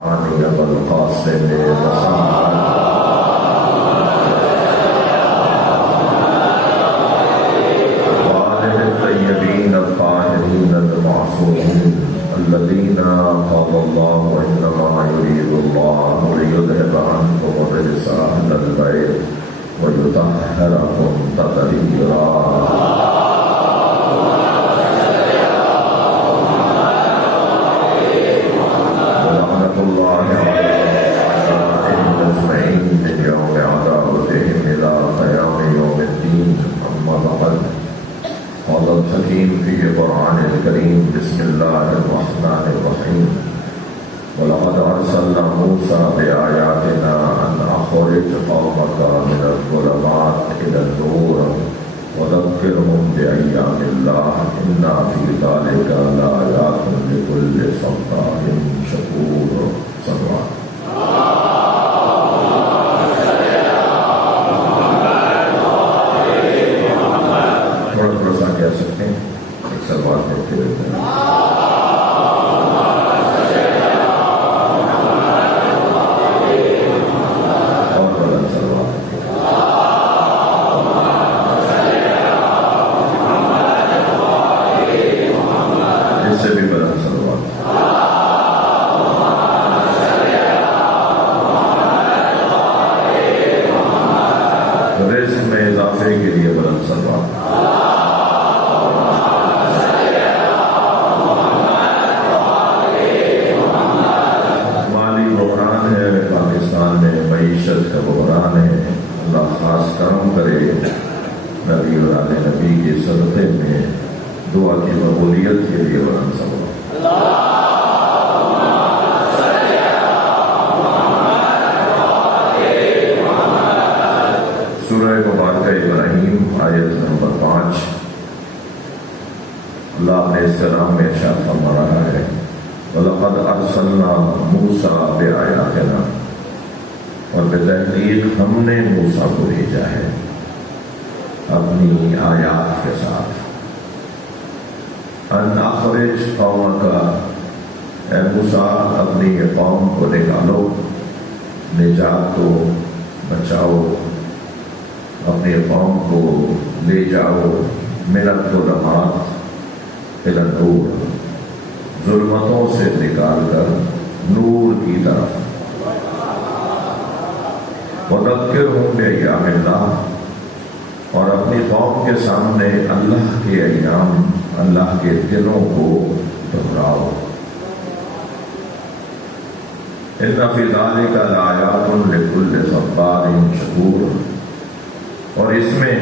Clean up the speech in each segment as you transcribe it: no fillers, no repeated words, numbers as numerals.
أبا القاسم محمد وآله الطيبين الطاهرين المعصومين الذين قال الله إنما يريد الله ليذهب عنكم الرجس أهل البيت ويطهركم تطهيرا. الله عليهم أجمعين من يوم عداوتهم إلى قيام يوم الدين. أما بعد، قال الحكيم في القرآن الكريم: بسم الله الرحمن الرحيم. ولقد أرسلنا موسى بآياتنا أن أخرج قومك من الظلمات إلى النور وذكرهم بأيام الله إن في ذلك لآيات لكل صبار شكور. صلوات. تھوڑا تھوڑا سا کہہ سکتے ہیں، ایک صلوات پڑھتے رہتے ہیں. اور بلند صلوات. اس سے بھی بلند صلوات. رزق میں اضافے کے لیے بلند صلوات. مالی بحران ہے پاکستان میں، معیشت کا بحران ہے. اللہ خاص کرم کرے. نبی اور آل نبی کے صدقے میں دعا کی قبولیت کے لیے بلند صلوات. سورہ مبارکہ ابراہیم آیت نمبر 5. اللہ نے اس کلام میں ارشاد فرما رہا ہے: وَلَقَدْ أَرْسَلْنَا مُوسَىٰ بِآيَاتِنَا، اور بتحقیق ہم نے موسیٰ کو بھیجا ہے اپنی آیات کے ساتھ. أَنْ أَخْرِجْ قَوْمَكَ، اے موسیٰ اپنی قوم کو نکالو، نجات دو، بچاؤ، اپنی قوم کو لے جاؤ من الظلمات إلى النور، ظلمتوں سے نکال کر نور کی طرف. وذکرہم بأیام اللہ، اور اپنی قوم کے سامنے اللہ کے ایام، اللہ کے دنوں کو دہراؤ. ان فی ذلک لآیات لکل صبار شکور، اور اس میں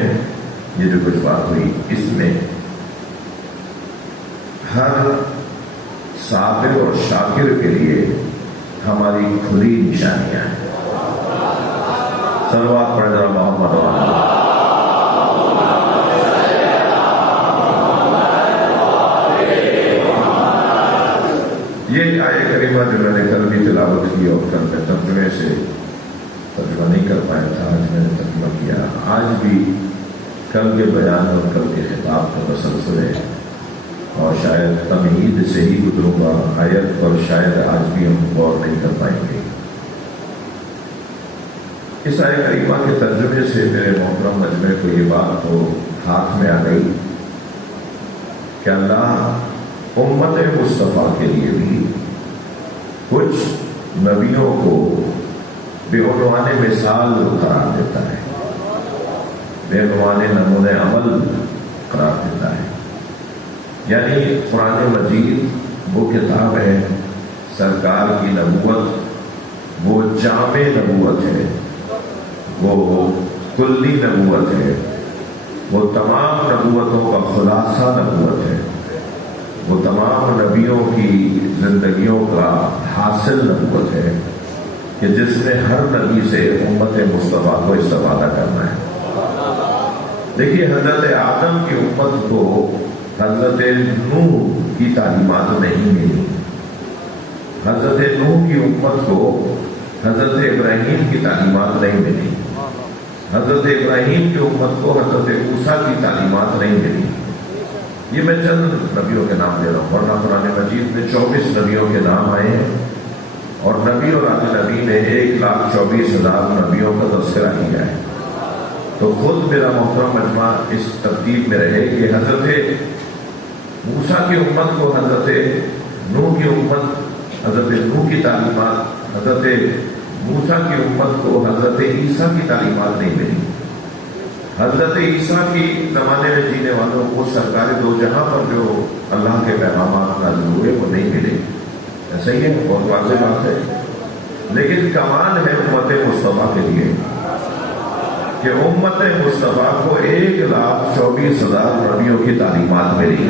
یہ جو کچھ بات ہوئی، اس میں ہر صابر اور شاکر کے لیے ہماری کھلی نشانیاں ہیں. صلوات پڑھ ذرا محمد و آلہ. یہ آیت کریمہ جو میں نے کل بھی تلاوت کی اور کل میں ترجمے سے ترجمہ نہیں کر پایا تھا، آج میں نے ترجمہ کیا. آج بھی کل کے بیان اور کل کے خطاب کا تسلسل ہے، اور شاید تمہید سے ہی گزروں گا آیت پر، شاید آج بھی ہم غور نہیں کر پائیں گے. اس آیت کریمہ کے ترجمے سے میرے محترم مجمع کو یہ بات تو ہاتھ میں آ گئی کہ اللہ امت مصطفیٰ کے لیے بھی کچھ نبیوں کو بعنوان مثال قرار دیتا ہے، بعنوان نمونۂ عمل قرار دیتا ہے. یعنی قرآن مجید وہ کتاب ہے، سرکار کی نبوت وہ جامع نبوت ہے، وہ کلی نبوت ہے، وہ تمام نبوتوں کا خلاصہ نبوت ہے، وہ تمام نبیوں کی زندگیوں کا حاصل نبوت ہے کہ جس میں ہر نبی سے امت مصطفیٰ کو استفادہ کرنا ہے. دیکھیے، حضرت آدم کی امت کو حضرت نوح کی تعلیمات نہیں ملی، حضرت نوح کی امت کو حضرت ابراہیم کی تعلیمات نہیں ملی، حضرت ابراہیم کی امت کو حضرت موسیٰ کی تعلیمات نہیں ملی. یہ میں چند نبیوں کے نام دے رہا ہوں، ورنہ قرآن مجید میں 24 نبیوں کے نام آئے ہیں اور نبی اور اجنبی نے 1,24,000 نبیوں کا تذکرہ کیا ہے. تو خود میرا محترم مجمع اس ترتیب میں رہے کہ حضرت موسیٰ کی امت کو حضرت نوح کی امت، حضرت نوح کی تعلیمات، حضرت موسیٰ کی امت کو حضرت عیسیٰ کی تعلیمات نہیں ملی. حضرت عیسیٰ کی زمانے میں جینے والوں کو سرکار دو جہاں پر جو اللہ کے پیغامات نازل ہوئے وہ نہیں ملے. ایسا ہی ہے، بہت واضح بات ہے. لیکن کمال ہے امت مصطفیٰ کے لیے کہ امت مصطفیٰ کو 1,24,000 نبیوں کی تعلیمات ملی.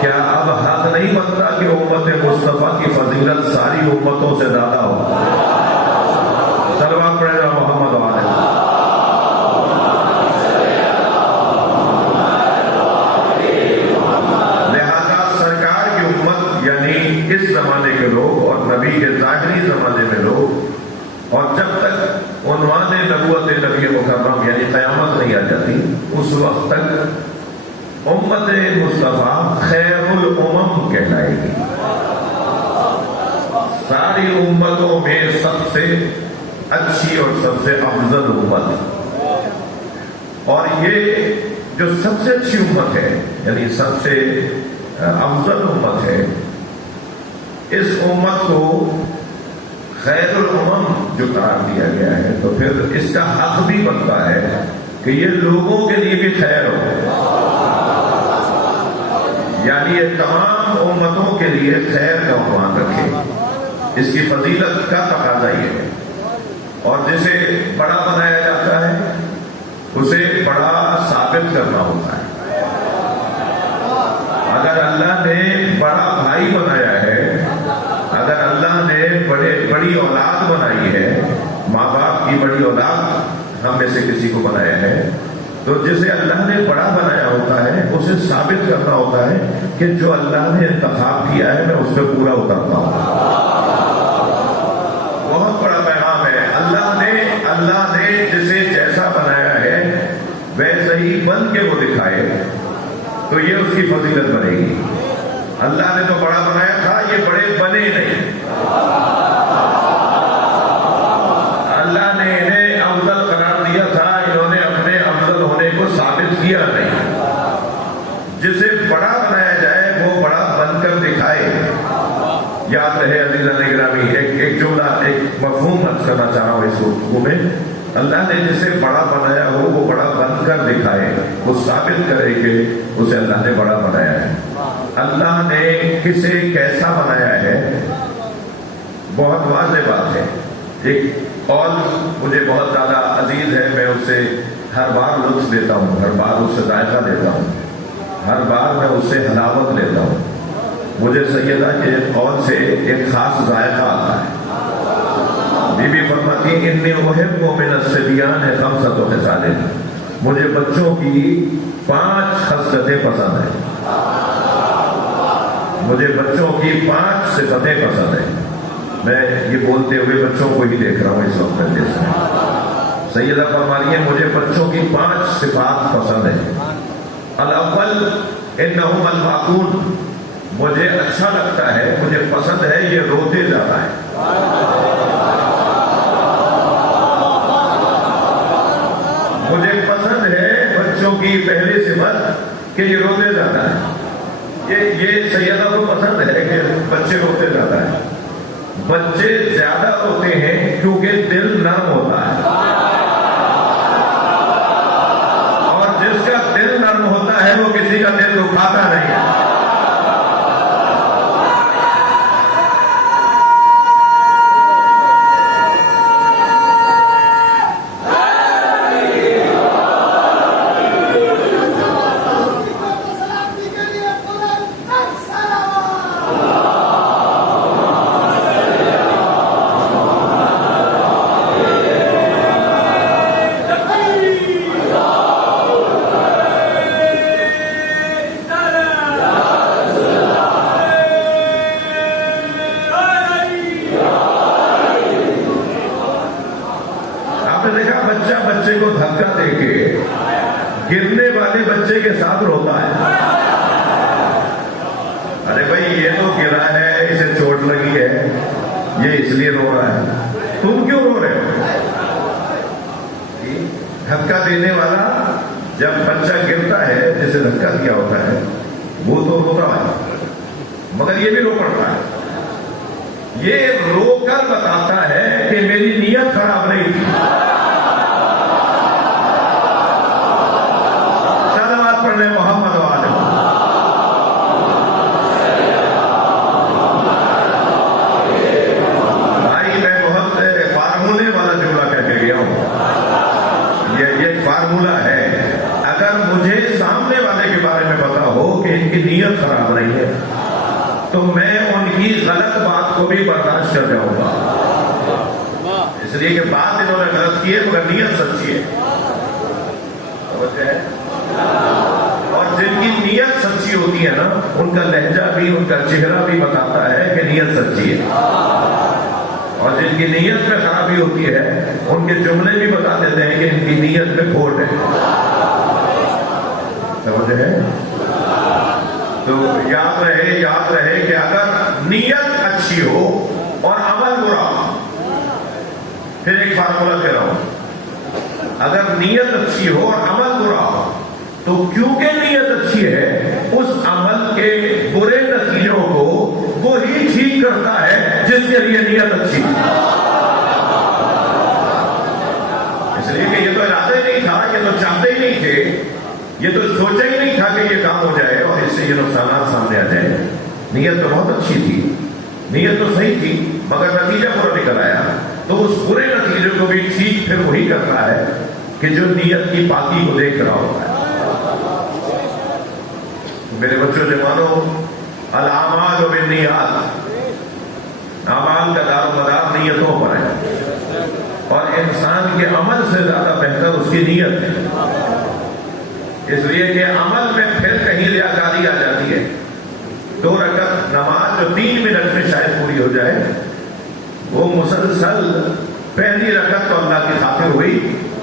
کیا اب حق نہیں بنتا کہ امت مصطفیٰ کی فضیلت ساری امتوں سے زیادہ ہو؟ صلوات پڑھیں محمد والے. لہذا سرکار کی امت یعنی اس زمانے کے لوگ اور نبی کے ظاہری زمانے میں لوگ، اور جب تک عنوان نبوت نبی مکرم یعنی قیامت نہیں آ جاتی اس وقت تک امت مصطفیٰ خیر الامم کہلائے گی. ساری امتوں میں سب سے اچھی اور سب سے افضل امت. اور یہ جو سب سے اچھی امت ہے یعنی سب سے افضل امت ہے، اس امت کو خیر الامم جو قرار دیا گیا ہے تو پھر اس کا حق بھی بنتا ہے کہ یہ لوگوں کے لیے بھی خیر ہو. یعنی یہ تمام امتوں کے لیے خیر کا عنوان رکھے. اس کی فضیلت کا تقاضا یہ ہے. اور جسے بڑا بنایا جاتا ہے اسے بڑا ثابت کرنا ہوتا ہے. اگر اللہ نے بڑا بھائی بنایا ہے، اگر اللہ نے بڑی اولاد بنائی ہے، ماں باپ کی بڑی اولاد ہم میں سے کسی کو بنایا ہے، تو جسے اللہ نے بڑا بنایا ہوتا ہے اسے ثابت کرنا ہوتا ہے کہ جو اللہ نے انتخاب کیا ہے میں اس پہ پورا اترتا ہوں. بہت بڑا پیغام ہے. اللہ نے جسے جیسا بنایا ہے ویسے ہی بن کے وہ دکھائے تو یہ اس کی فضیلت بنے گی. اللہ نے تو بڑا بنایا تھا، یہ بڑے بنے نہیں. اللہ نے انہیں افضل قرار دیا تھا، انہوں نے اپنے افضل ہونے کو ثابت کیا نہیں. جسے بڑا بنایا جائے وہ بڑا بن کر دکھائے. یاد رہے عزیزان گرامی، ایک جملہ، ایک مفہوم عرض کرنا چاہ رہا ہوں اس گفتگو میں. اللہ نے جسے بڑا بنایا ہو وہ بڑا بن کر دکھائے، وہ ثابت کرے کہ اسے اللہ نے بڑا بنایا ہے. اللہ نے کسے کیسا بنایا ہے بہت واضح بات ہے. ایک قول مجھے بہت زیادہ عزیز ہے، میں اس سے ہر بار لطف لیتا ہوں، ہر بار اس سے ذائقہ لیتا ہوں، ہر بار میں اس سے حلاوت لیتا ہوں. مجھے سیدہ کے قول سے ایک خاص ذائقہ آتا ہے. بی بی فرماتی ہیں انی احب من الصبیان خمسۃ خصال، مجھے بچوں کی 5 خصلتیں پسند ہیں. مجھے بچوں کی 5 صفتیں پسند ہیں. میں یہ بولتے ہوئے بچوں کو ہی دیکھ رہا ہوں اس وقت جیسے. سیدہ فرما رہی ہے مجھے بچوں کی 5 صفات پسند ہیں. الاول انہم الباکون، مجھے اچھا لگتا ہے، مجھے پسند ہے یہ روتے جاتا ہے. مجھے پسند ہے بچوں کی پہلی صفت کہ یہ روتے جاتا ہے. یہ سیدہ کو پسند ہے کہ بچے روتے جاتا ہے. بچے زیادہ روتے ہیں کیونکہ دل نرم ہوتا ہے، اور جس کا دل نرم ہوتا ہے وہ کسی کا دل دکھاتا نہیں ہے. بچے کو دھکا دے کے گرنے والے بچے کے ساتھ روتا ہے. ارے بھائی یہ تو گرا ہے، اسے چوٹ لگی ہے، یہ اس لیے رو رہا ہے، تم کیوں رو رہے ہو؟ دھکا دینے والا جب بچہ گرتا ہے، جسے دھکا دیا ہوتا ہے، وہ تو روتا ہے، مگر یہ بھی رو پڑتا ہے. یہ رو کر بتاتا ہے کہ میری نیت خراب نہیں تھی. صلوات پڑھ لیں محمد والے. بھائی میں بہت فارمولے والا جملہ کہہ کے گیا ہوں. یہ فارمولہ ہے. اگر مجھے سامنے والے کے بارے میں پتا ہو کہ ان کی نیت خراب نہیں ہے تو میں ان کی غلط بات کو بھی برداشت کر جاؤں گا، اس لیے کہ بات انہوں نے غلط کی ہے مگر نیت سچی ہے. اور جن کی نیت سچی ہوتی ہے نا، ان کا لہجہ بھی، ان کا چہرہ بھی بتاتا ہے کہ نیت سچی ہے. اور جن کی نیت میں خرابی ہوتی ہے، ان کے جملے بھی بتا دیتے ہیں کہ ان کی نیت میں کھوٹ ہے. سمجھے؟ تو یاد رہے کہ اگر نیت اچھی ہو اور عمل برا، پھر ایک فارمولہ کہہ رہا ہوں، اگر نیت اچھی ہو اور عمل برا ہو تو کیونکہ نیت اچھی ہے، اس عمل کے برے نتیجوں کو وہی ٹھیک کرتا ہے جس کے لیے نیت اچھی. اس لیے کہ یہ تو ارادہ ہی نہیں تھا، یہ تو چاہتے ہی نہیں تھے، یہ تو سوچا ہی نہیں تھا کہ یہ کام ہو جائے اور اس سے یہ نقصانات سامنے آ جائے. نیت تو بہت اچھی تھی، نیت تو صحیح تھی، مگر نتیجہ برا نکل آیا. تو اس برے نتیجے کو بھی ٹھیک پھر وہی کرتا ہے کہ جو نیت کی پاکی کو دیکھ رہا ہوتا ہے. میرے بچوں جوانوں، الاعمال بالنیات، اعمال کا دار و مدار نیتوں پر ہے، اور انسان کے عمل سے زیادہ بہتر اس کی نیت ہے. اس لیے کہ عمل میں پھر کہیں ریاکاری آ جاتی ہے. 2 رکعت نماز جو 3 منٹ میں شاید پوری ہو جائے، وہ مسلسل پہلی رکعت تو اللہ کی خاطر ہوئی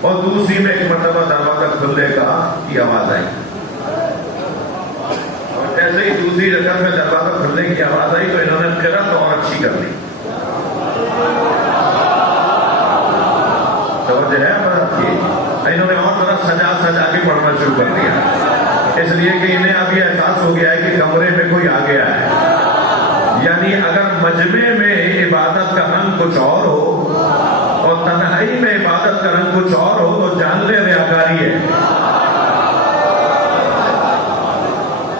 اور دوسری میں ایک مرتبہ دروازہ کھلنے کی آواز آئی، اور جیسے ہی دوسری رکعت میں دروازہ کھلنے کی آواز آئی تو انہوں نے قرأت اور اچھی کر لی. توجہ ہے مرد کی؟ انہوں نے اور طرح سجا کے پڑھنا شروع کر دیا، اس لیے کہ انہیں اب یہ احساس ہو گیا ہے کہ کمرے میں کوئی آ گیا ہے. یعنی اگر مجمع میں عبادت کا رنگ کچھ اور ہو اور تنہائی میں عبادت کا رنگ کچھ اور ہو تو جان لے ریاکاری ہے.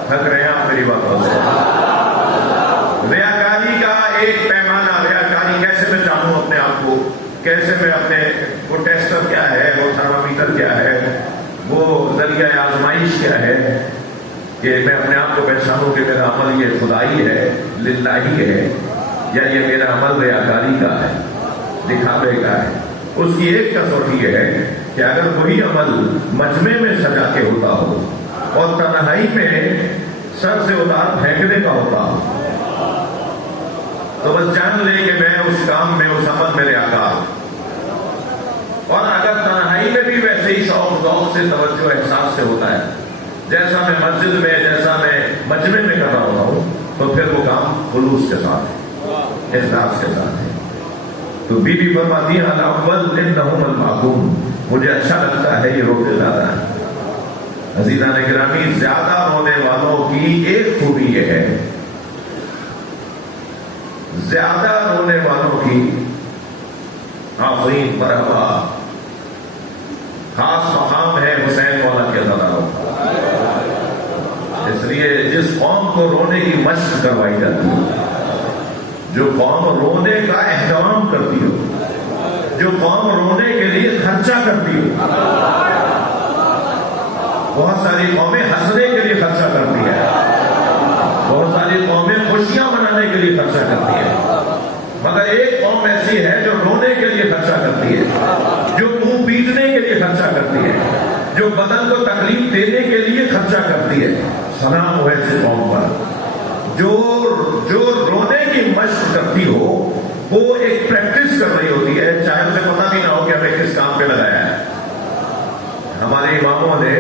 تھک رہے ہیں آپ میری باتوں سے؟ ریاکاری کا ایک پیمانہ، ریاکاری کیسے میں جانوں اپنے آپ کو، کیسے میں اپنے، وہ ٹیسٹر کیا ہے، وہ تھرمامیٹر کیا ہے، وہ ذریعہ آزمائش کیا ہے کہ میں اپنے آپ کو پہچانوں کہ میرا عمل یہ خدائی ہے، للہی ہے، یا یہ میرا عمل ریاکاری کا ہے، دکھاوے کا ہے. اس کی ایک کسوٹی ہے کہ اگر وہی عمل مجمع میں سجا کے ہوتا ہو اور تنہائی میں سر سے اتار پھینکنے کا ہوتا ہو تو بس جان لے کہ میں اس کام میں، اس عمل میں ریاکار ہوں. اور اگر تنہائی میں بھی ویسے ہی شوق ذوق سے، توجہ احساس سے ہوتا ہے جیسا میں مسجد میں، جیسا میں مجمع میں کر رہا ہوتا ہوں، تو پھر وہ کام خلوص کے ساتھ ہے، اخلاص کے ساتھ ہے. تو بی بی فرماتی ہے الاول انہم المعقوم، مجھے اچھا لگتا ہے یہ روتے زیادہ ہے. عزیزان گرامی، زیادہ رونے والوں کی ایک خوبی یہ ہے، زیادہ رونے والوں کی آفرین مرحبا، خاص مقام ہے حسین مولا کے اداروں. اس لیے جس قوم کو رونے کی مشق کروائی جاتی ہے، جو قوم رونے کا اہتمام کرتی ہو، جو قوم رونے کے لیے خرچہ کرتی ہو، بہت ساری قومیں ہنسنے کے لیے خرچہ کرتی ہے، بہت ساری قومیں خوشیاں منانے کے لیے خرچہ کرتی ہے، مگر ایک قوم ایسی ہے جو رونے کے لیے خرچہ کرتی ہے، جو منہ پیٹنے کے لیے خرچہ کرتی ہے، جو بدن کو تکلیف دینے کے لیے خرچہ کرتی ہے. سلام ہو ایسی قوم پر جو رونے کی مشق کرتی ہو، وہ ایک پریکٹس کر رہی ہوتی ہے، چاہے اسے پتہ بھی نہ ہو کہ ہمیں کس کام پہ لگایا ہے. ہمارے اماموں نے،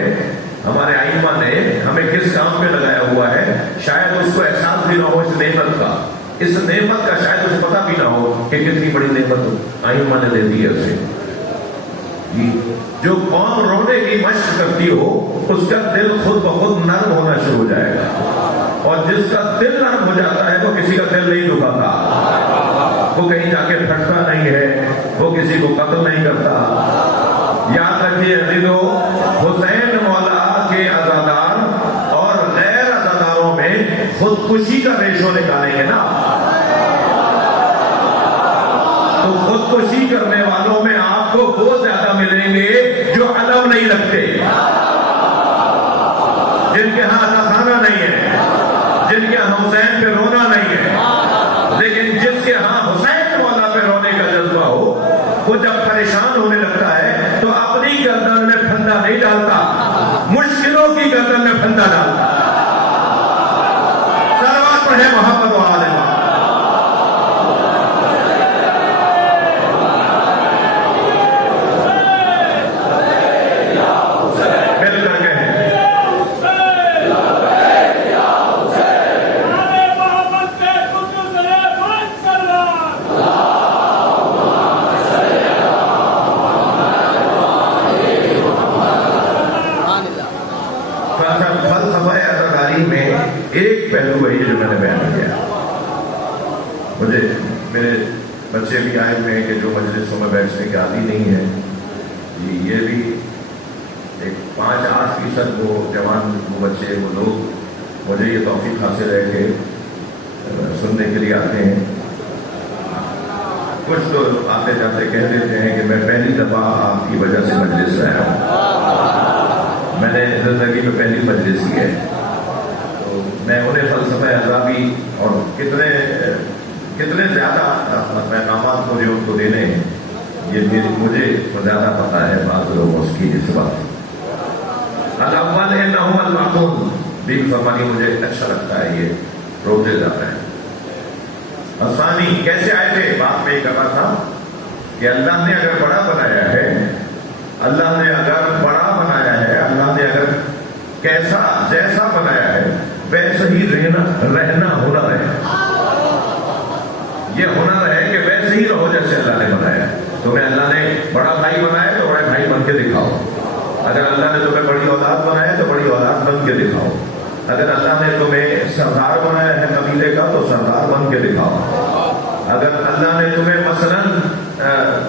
ہمارے ائمہ نے ہمیں کس کام پہ لگایا ہوا ہے، شاید اس کو احساس بھی نہ ہو اس نعمت کا، اس نعمت کا شاید اسے پتہ بھی نہ ہو کہ کتنی بڑی نعمت آئمہ نے دے دی ہے اسے. جو قوم رونے کی مشق کرتی ہو اس کا دل خود بخود نرم ہونا شروع ہو جائے گا, اور جس کا دل نرم ہو جاتا ہے وہ کسی کا دل نہیں دکھاتا, وہ کہیں جا کے پھٹتا نہیں ہے, وہ کسی کو قتل نہیں کرتا. یاد رکھیے عزیزو, حسین مولا کے عزادار اور غیر عزاداروں میں خودکشی کا ریشو نکالیں گے نا, تو خودکشی کرنے والوں میں آپ کو وہ زیادہ ملیں گے جو علم نہیں رکھتے, جن کے ہاں خانہ نہیں ہے, جن کے ہاں حسین پہ رونا نہیں ہے. لیکن جس کے ہاں حسین مولا پہ رونے کا جذبہ ہو, وہ جب پریشان ہونے لگتا ہے تو اپنی گردن میں پھندا نہیں ڈالتا, مشکلوں کی گردن میں پھندا ڈالتا. صلوات پڑھیں محمد و آل محمد. ایک پہلو ہے جو میں نے بیان کیا. مجھے میرے بچے بھی آئے ہوئے ہیں کہ جو مجلسوں میں بیٹھنے کے عادی نہیں ہے, یہ بھی ایک 5-8% وہ جوان وہ بچے وہ لوگ مجھے یہ توفیق حاصل ہے کہ سننے کے لیے آتے ہیں. کچھ تو آتے جاتے کہہ دیتے ہیں کہ میں پہلی دفعہ آپ کی وجہ سے مجلس میں آیا ہوں, میں نے زندگی میں پہلی مجلس کی ہے. میں انہیں فلسفہ عذابی اور کتنے زیادہ پیغامات مجھے ان کو دینے ہیں, یہ مجھے زیادہ پتہ ہے بعض لوگوں اس کی اس بات. الاول انہ المعقول بھی فرمانی مجھے اچھا لگتا ہے, یہ روزے جاتا ہے. الثانی کیسے آئے تھے, بات میں یہ کہا تھا کہ اللہ نے اگر بڑا بنایا ہے, اللہ نے اگر بڑا بنایا ہے, اللہ نے اگر کیسا جیسا بنایا ہے ویسے ہی رہنا ہنر ہے. یہ ہنر ہے کہ ویسے ہی رہو جیسے اللہ نے بنایا. تمہیں اللہ نے بڑا بھائی بنایا تو بڑے بھائی بن کے دکھاؤ. اگر اللہ نے تمہیں بڑی اولاد بنایا تو بڑی اولاد بن کے دکھاؤ. اگر اللہ نے تمہیں سردار بنایا ہے قبیلے کا تو سردار بن کے دکھاؤ. اگر اللہ نے تمہیں مثلاً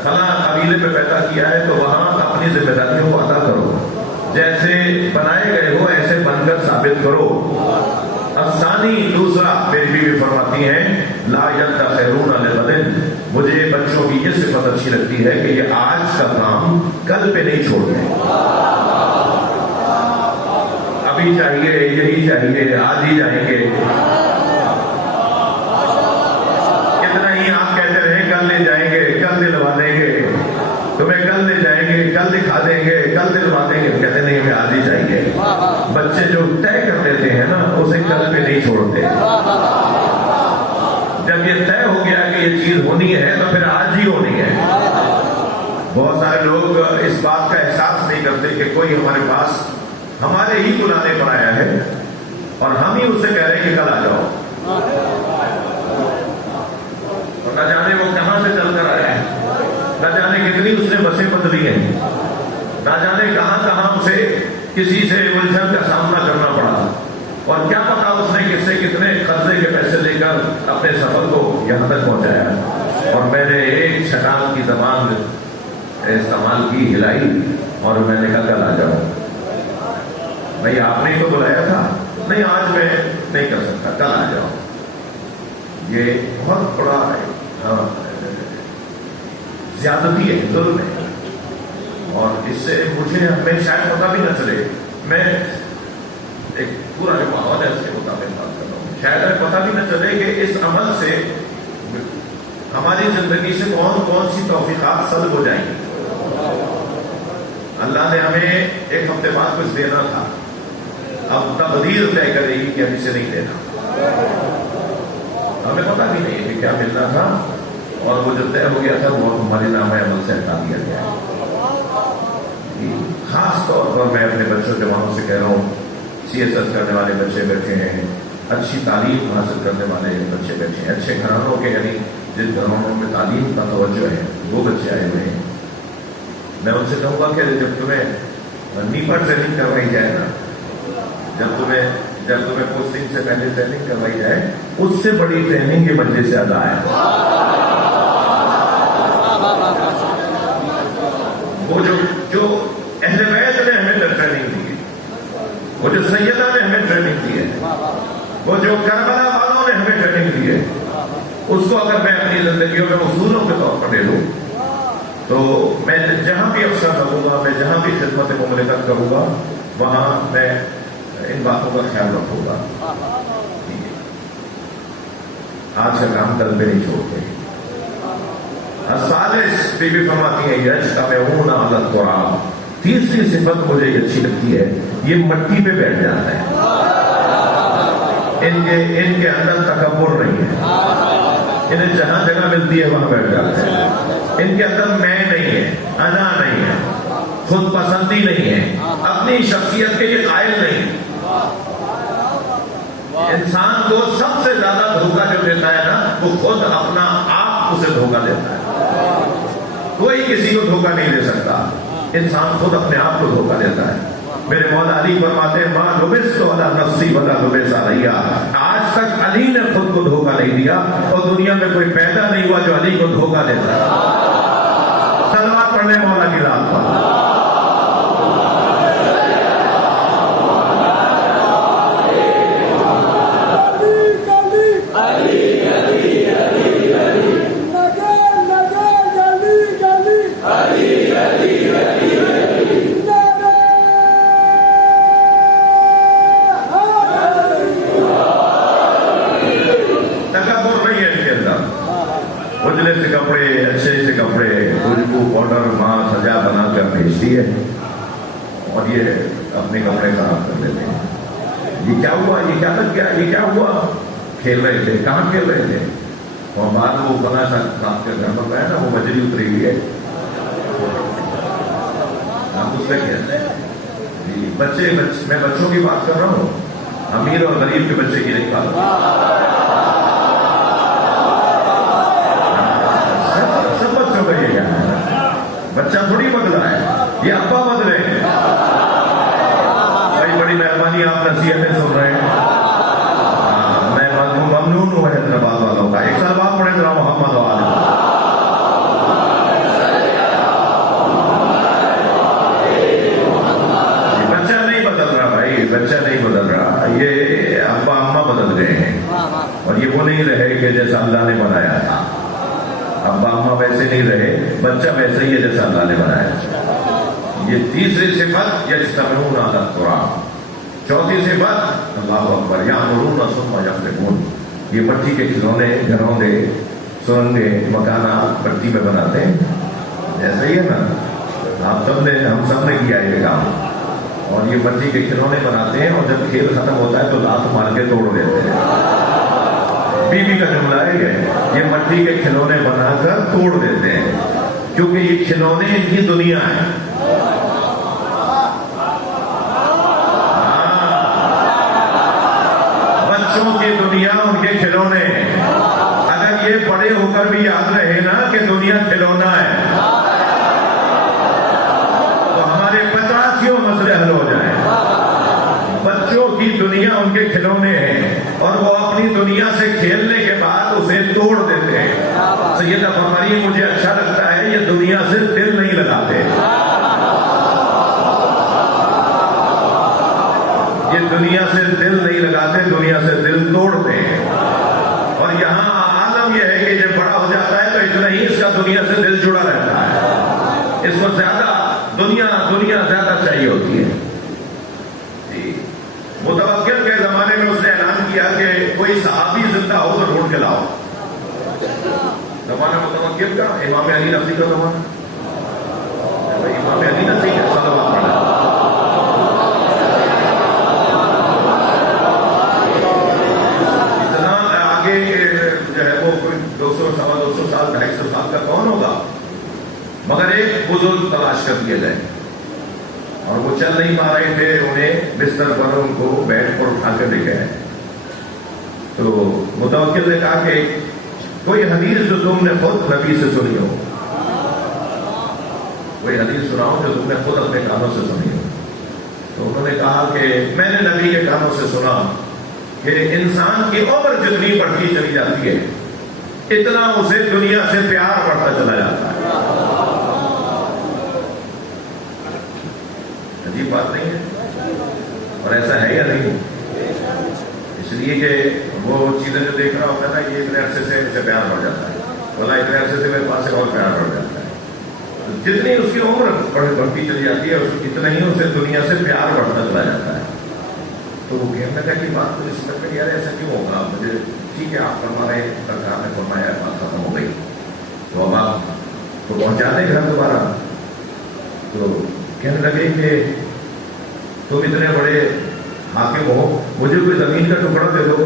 فلاں قبیلے پہ پیدا کیا ہے تو وہاں اپنی ذمہ داریوں کو ادا کرو, جیسے بنائے گئے ہو ایسے بن کر ثابت کرو. الثانی دوسرا, میری بیوی فرماتی ہیں لا یدخرون لغد, مجھے بچوں کی یہ صفت اچھی لگتی ہے کہ یہ آج کا کام کل پہ نہیں چھوڑتے. ابھی چاہیے, یہی چاہیے, آج ہی جائیں گے. کتنا ہی آپ کہتے رہے کل لے جائیں گے, کل دلوا دیں گے, تمہیں کل لے جائیں گے, کل دکھا دیں گے, کل دلوا دیں گے. کہتے نہیں ہمیں آج ہی چاہیے. بچے جو طے کر دیتے ہیں نا اسے کل پہ نہیں چھوڑتے. جب یہ طے ہو گیا کہ یہ چیز ہونی ہے تو پھر آج ہی ہونی ہے. بہت سارے لوگ اس بات کا احساس نہیں کرتے کہ کوئی ہمارے پاس ہمارے ہی بلانے پر آیا ہے اور ہم ہی اسے کہہ رہے ہیں کہ کل آ جاؤ. اور نہ جانے وہ کہاں سے چل کر آیا ہے, نہ جانے کتنی اس نے بسیں بدلی ہیں, نہ جانے کہاں کہاں اسے کسی سے الجھن کا سامنا کرنا پڑا, اور کیا پتا اس نے کس سے کتنے قرضے کے پیسے لے کر اپنے سفر کو یہاں تک پہنچایا. اور میں نے ایک شیطان کی زبان استعمال کی, ہلائی, اور میں نے کہا کل آ جاؤ. بھائی آپ نے تو بلایا تھا, نہیں آج میں نہیں کر سکتا, کل آ جاؤ. یہ بہت بڑا زیادتی ہے, ظلم ہے, اور اس سے مجھے ہمیں شاید پتہ بھی نہ چلے. میں ایک پورا جو ماحول ہے اس کے مطابق بات کر رہا ہوں. شاید ہمیں پتہ بھی نہ چلے کہ اس عمل سے ہماری زندگی سے کون کون سی توفیقات سلب ہو جائیں گی. اللہ نے ہمیں ایک ہفتے بعد کچھ دینا تھا, اب تقدیر طے کرے گی کہ ہم اسے نہیں دینا. ہمیں پتہ بھی نہیں ہے کہ کیا ملنا تھا, اور وہ جو طے ہو گیا تھا وہ ہمارے نام عمل سے ہٹا دیا گیا. خاص طور پر میں اپنے بچوں جوانوں سے کہہ رہا ہوں, سی ایس ایس کرنے والے بچے بیٹھے ہیں, اچھی تعلیم حاصل کرنے والے بچے بیٹھے ہیں، اچھے گھرانوں کے، یعنی جن گھرانوں میں تعلیم کا توجہ ہے وہ بچے آئے ہوئے ہیں۔ میں ان سے کہوں گا کہ جب تمہیں نیپا ٹریننگ کروائی جائے نا، جب تمہیں پوسٹنگ سے پہلے ٹریننگ کروائی جائے، اس سے بڑی ٹریننگ یہ مجلس سے ادا ہے۔ وہ جو اہل بیت نے ہمیں ٹریننگ دی ہے، وہ جو سیدہ نے ہمیں ٹریننگ دی ہے، وہ جو کربلا والوں نے ہمیں ٹریننگ دی ہے، اس کو اگر میں اپنی زندگیوں میں اصولوں کے طور پر لے لوں تو میں جہاں بھی افسر رہوں گا، میں جہاں بھی خدمت مملکت کروں گا، وہاں میں ان باتوں کا خیال رکھوں گا۔ آج کا کام کل پہ نہیں چھوڑتے۔ الثالث، بی بی فرماتی ہیں یجتمعون علی التراب، تیسری صفت مجھے یہ اچھی لگتی ہے، یہ مٹی پہ بیٹھ جاتا ہے۔ ان کے اندر تکبر نہیں ہے، انہیں جہاں جگہ ملتی ہے وہاں بیٹھ جاتے ہیں۔ ان کے اندر میں نہیں ہے، انا نہیں ہے، خود پسندی نہیں ہے، اپنی شخصیت کے لیے قائل نہیں۔ انسان کو سب سے زیادہ دھوکہ جو دیتا ہے نا، وہ خود اپنا آپ اسے دھوکہ دیتا ہے۔ کوئی کسی کو دھوکہ نہیں دے سکتا، انسان خود اپنے آپ کو دھوکہ دیتا ہے۔ میرے مولا علی فرماتے ہیں ما لبثت علی نفسی ولا لبث علی، آج تک علی نے خود کو دھوکہ نہیں دیا، اور دنیا میں کوئی پیدا نہیں ہوا جو علی کو دھوکہ دیتا ہے۔ صلوات پڑھنے مولا کی ذات پر۔ بھیجتی ہے اور یہ اپنے کپڑے خراب کر دیتے ہیں۔ یہ کیا ہوا، یہ کیا لگ گیا، یہ کیا ہوا؟ کھیل رہے تھے، کہاں کھیل رہے تھے؟ اور بعد میں وہ بنا سا کام کے گھر پر گیا نا، وہ بجری اتری ہوئی ہے، آپ اس سے کہتے ہیں بچے، میں بچوں کی بات کر رہا ہوں، امیر اور غریب کے بچے کی نہیں بات۔ سب بچوں کا یہ کہنا ہے، بچہ تھوڑی بدلا ہے، یہ ابا بدلے ہیں۔ بھائی بڑی مہربانی، آپ نصیحتیں سن رہے ہیں، میں ممنون ہوں حیدرآباد والوں کا۔ ایک سال بعد پڑھے ذرا محمد والے۔ بچہ نہیں بدل رہا بھائی، بچہ نہیں بدل رہا، یہ ابا اماں بدل گئے ہیں، اور یہ وہ نہیں رہے کہ جیسا اللہ نے بنایا تھا۔ ابا اماں ویسے نہیں رہے، بچہ ویسے ہی ہے جیسا اللہ نے بنایا۔ یہ تیسری صفت یجتمعون علی التراب۔ چوتھی صفت اللہ اکبر، یعمرون ثم یخربون، یہ مٹی کے کھلونے، گھروندے، سرنگے، مکانات مٹی میں بناتے ہیں، ایسے ہی ہے نا، ہم سب نے کیا یہ کام، اور یہ مٹی کے کھلونے بناتے ہیں، اور جب کھیل ختم ہوتا ہے تو لات مار کے توڑ دیتے ہیں۔ بی بی کا جملہ ہے یہ مٹی کے کھلونے بنا کر توڑ دیتے ہیں، کیونکہ یہ کھلونے ان کی دنیا ہے۔ بچوں کی دنیا ان کے کھلونے ہیں، اگر یہ بڑے ہو کر بھی یاد رہے نا کہ دنیا کھلونا ہے تو ہمارے 85 مسئلے حل ہو جائیں۔ بچوں کی دنیا ان کے کھلونے ہیں، اور وہ اپنی دنیا سے کھیلنے کے بعد اسے توڑ دیتے ہیں۔ سیدہ فرمائی مجھے اچھا لگتا ہے یہ دنیا سے دل نہیں لگاتے، یہ دنیا سے دل نہیں لگاتے، دنیا سے دل توڑتے ہیں۔ اور یہاں عالم یہ ہے کہ جب بڑا ہو جاتا ہے تو اتنا ہی اس کا دنیا سے دل جڑا رہتا ہے، اس کو زیادہ دنیا زیادہ چاہیے ہوتی ہے۔ متوکل کے زمانے میں اس نے اعلان کیا کہ کوئی صحابی زندہ ہو تو ڈھونڈ کے لاؤ۔ زمانہ متوکل کا، امام علی نفسی کا زمانہ، امام علی نفسی کا صلوات پڑھا۔ اتنا آگے جو ہے وہ 200 سوا 200 سال 250 سال کا کون ہوگا؟ مگر ایک بزرگ تلاش کر دیا جائے، اور وہ چل نہیں پا رہے تھے، انہیں بستر پر ان کو بیڈ پر اٹھا کر لے گئے، تو متوکل نے کہا کہ کوئی حدیث جو تم نے خود نبی سے سنی ہو، کوئی حدیث سناؤ جو تم نے خود اپنے کانوں سے سنی ہو۔ تو انہوں نے کہا کہ میں نے نبی کے کانوں سے سنا کہ انسان کی عمر جتنی بڑھتی چلی جاتی ہے اتنا اسے دنیا سے پیار بڑھتا چلا جاتا ہے۔ عجیب بات نہیں ہے؟ اور ایسا ہے یا نہیں؟ اس لیے کہ وہ چیزیں جو دیکھ رہا ہوتا ہے نا، یہ اتنے عرصے سے اسے پیار بڑھ جاتا ہے، بولا اتنے عرصے سے میرے پاس سے اور پیار بڑھ جاتا ہے۔ جتنی اس کی عمر بڑھتی چلی جاتی ہے اتنا ہی اسے دنیا سے پیار بڑھتا چلا جاتا ہے۔ تو وہ کہنے لگا کہ بات تو اس میں یار ایسا کیوں ہوگا؟ مجھے ٹھیک ہے آپ فرما رہے ہیں، سرکار نے فرمایا، بات ختم ہو گئی، تو اب آپ کو پہنچا دیں گھر دوبارہ۔ تو کہنے لگے کہ تم اتنے بڑے حاکم ہو، مجھے کوئی زمین کا ٹکڑا دے دو۔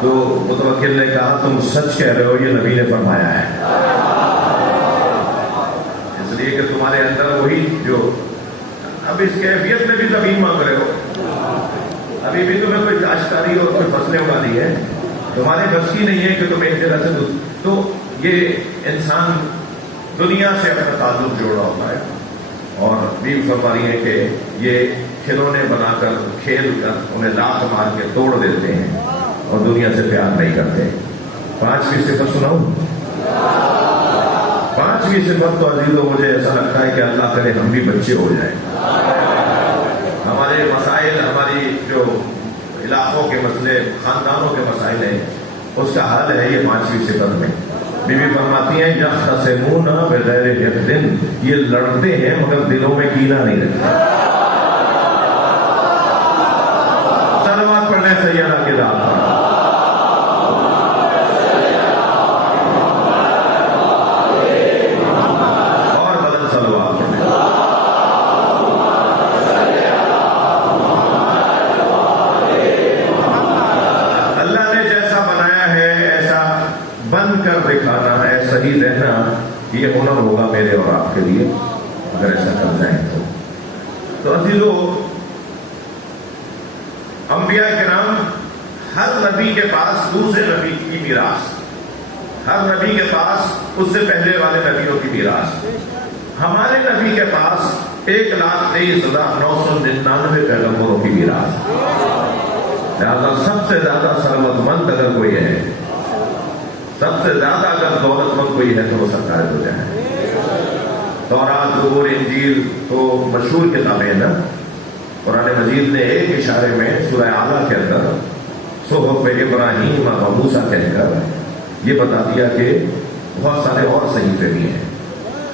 تو متوکل نے کہا تم سچ کہہ رہے ہو، یہ نبی نے فرمایا ہے، اس لیے کہ تمہارے اندر وہی جو اب اس کیفیت میں بھی زمین مانگ رہے ہو، ابھی بھی تمہیں کوئی کاشتکاری اور کوئی فصلیں اگانی ہے، تمہارے بس کی نہیں ہے کہ تم ایک جگہ سے تو یہ انسان دنیا سے اپنا تعلق جوڑ رہا ہوتا ہے۔ اور بھی فرما رہی ہے کہ یہ کھلونے بنا کر کھیل کر انہیں لات مار کے توڑ دیتے ہیں اور دنیا سے پیار نہیں کرتے۔ 5ویں صفت سناؤں؟ 5ویں صفت تو عزیزوں مجھے ایسا لگتا ہے کہ اللہ کرے ہم بھی بچے ہو جائیں، ہمارے مسائل، ہماری جو علاقوں کے مسئلے، خاندانوں کے مسائل ہیں، اس کا حل ہے یہ 5ویں صفت میں۔ بی بی فرماتی ہیں یختصمون بغیر حقد، یہ لڑتے ہیں مگر دلوں میں کینہ نہیں رکھتے۔ صلوات پڑھنے سیدنا کے ذات پر۔ اور بدل صلوات پڑھنے۔ اللہ نے جیسا بنایا ہے ایسا بن کر دکھانا ہے، صحیح رہنا، یہ ہنر ہوگا میرے اور آپ کے لیے اگر ایسا کر جائیں تو عزیزو، انبیاء کرام ہر نبی کے پاس دوسرے نبی کی میراث، ہر نبی کے پاس اس سے پہلے والے نبیوں کی میراث۔ ہمارے نبی کے پاس 1,23,999 پیغمبروں کی میراث، لہذا سب سے زیادہ ثروت مند اگر کوئی ہے، سب سے زیادہ اگر دولت مند کوئی ہے تو وہ سرکار ہو جائے۔ تورات، زبور، انجیل تو مشہور کتابیں ہیں نا۔ قرآن مجید نے ایک اشارے میں سورہ اعلیٰ کے اندر صحف ابراہیم و موسیٰ کہہ کر یہ بتا دیا کہ بہت سارے اور صحیفے بھی ہیں،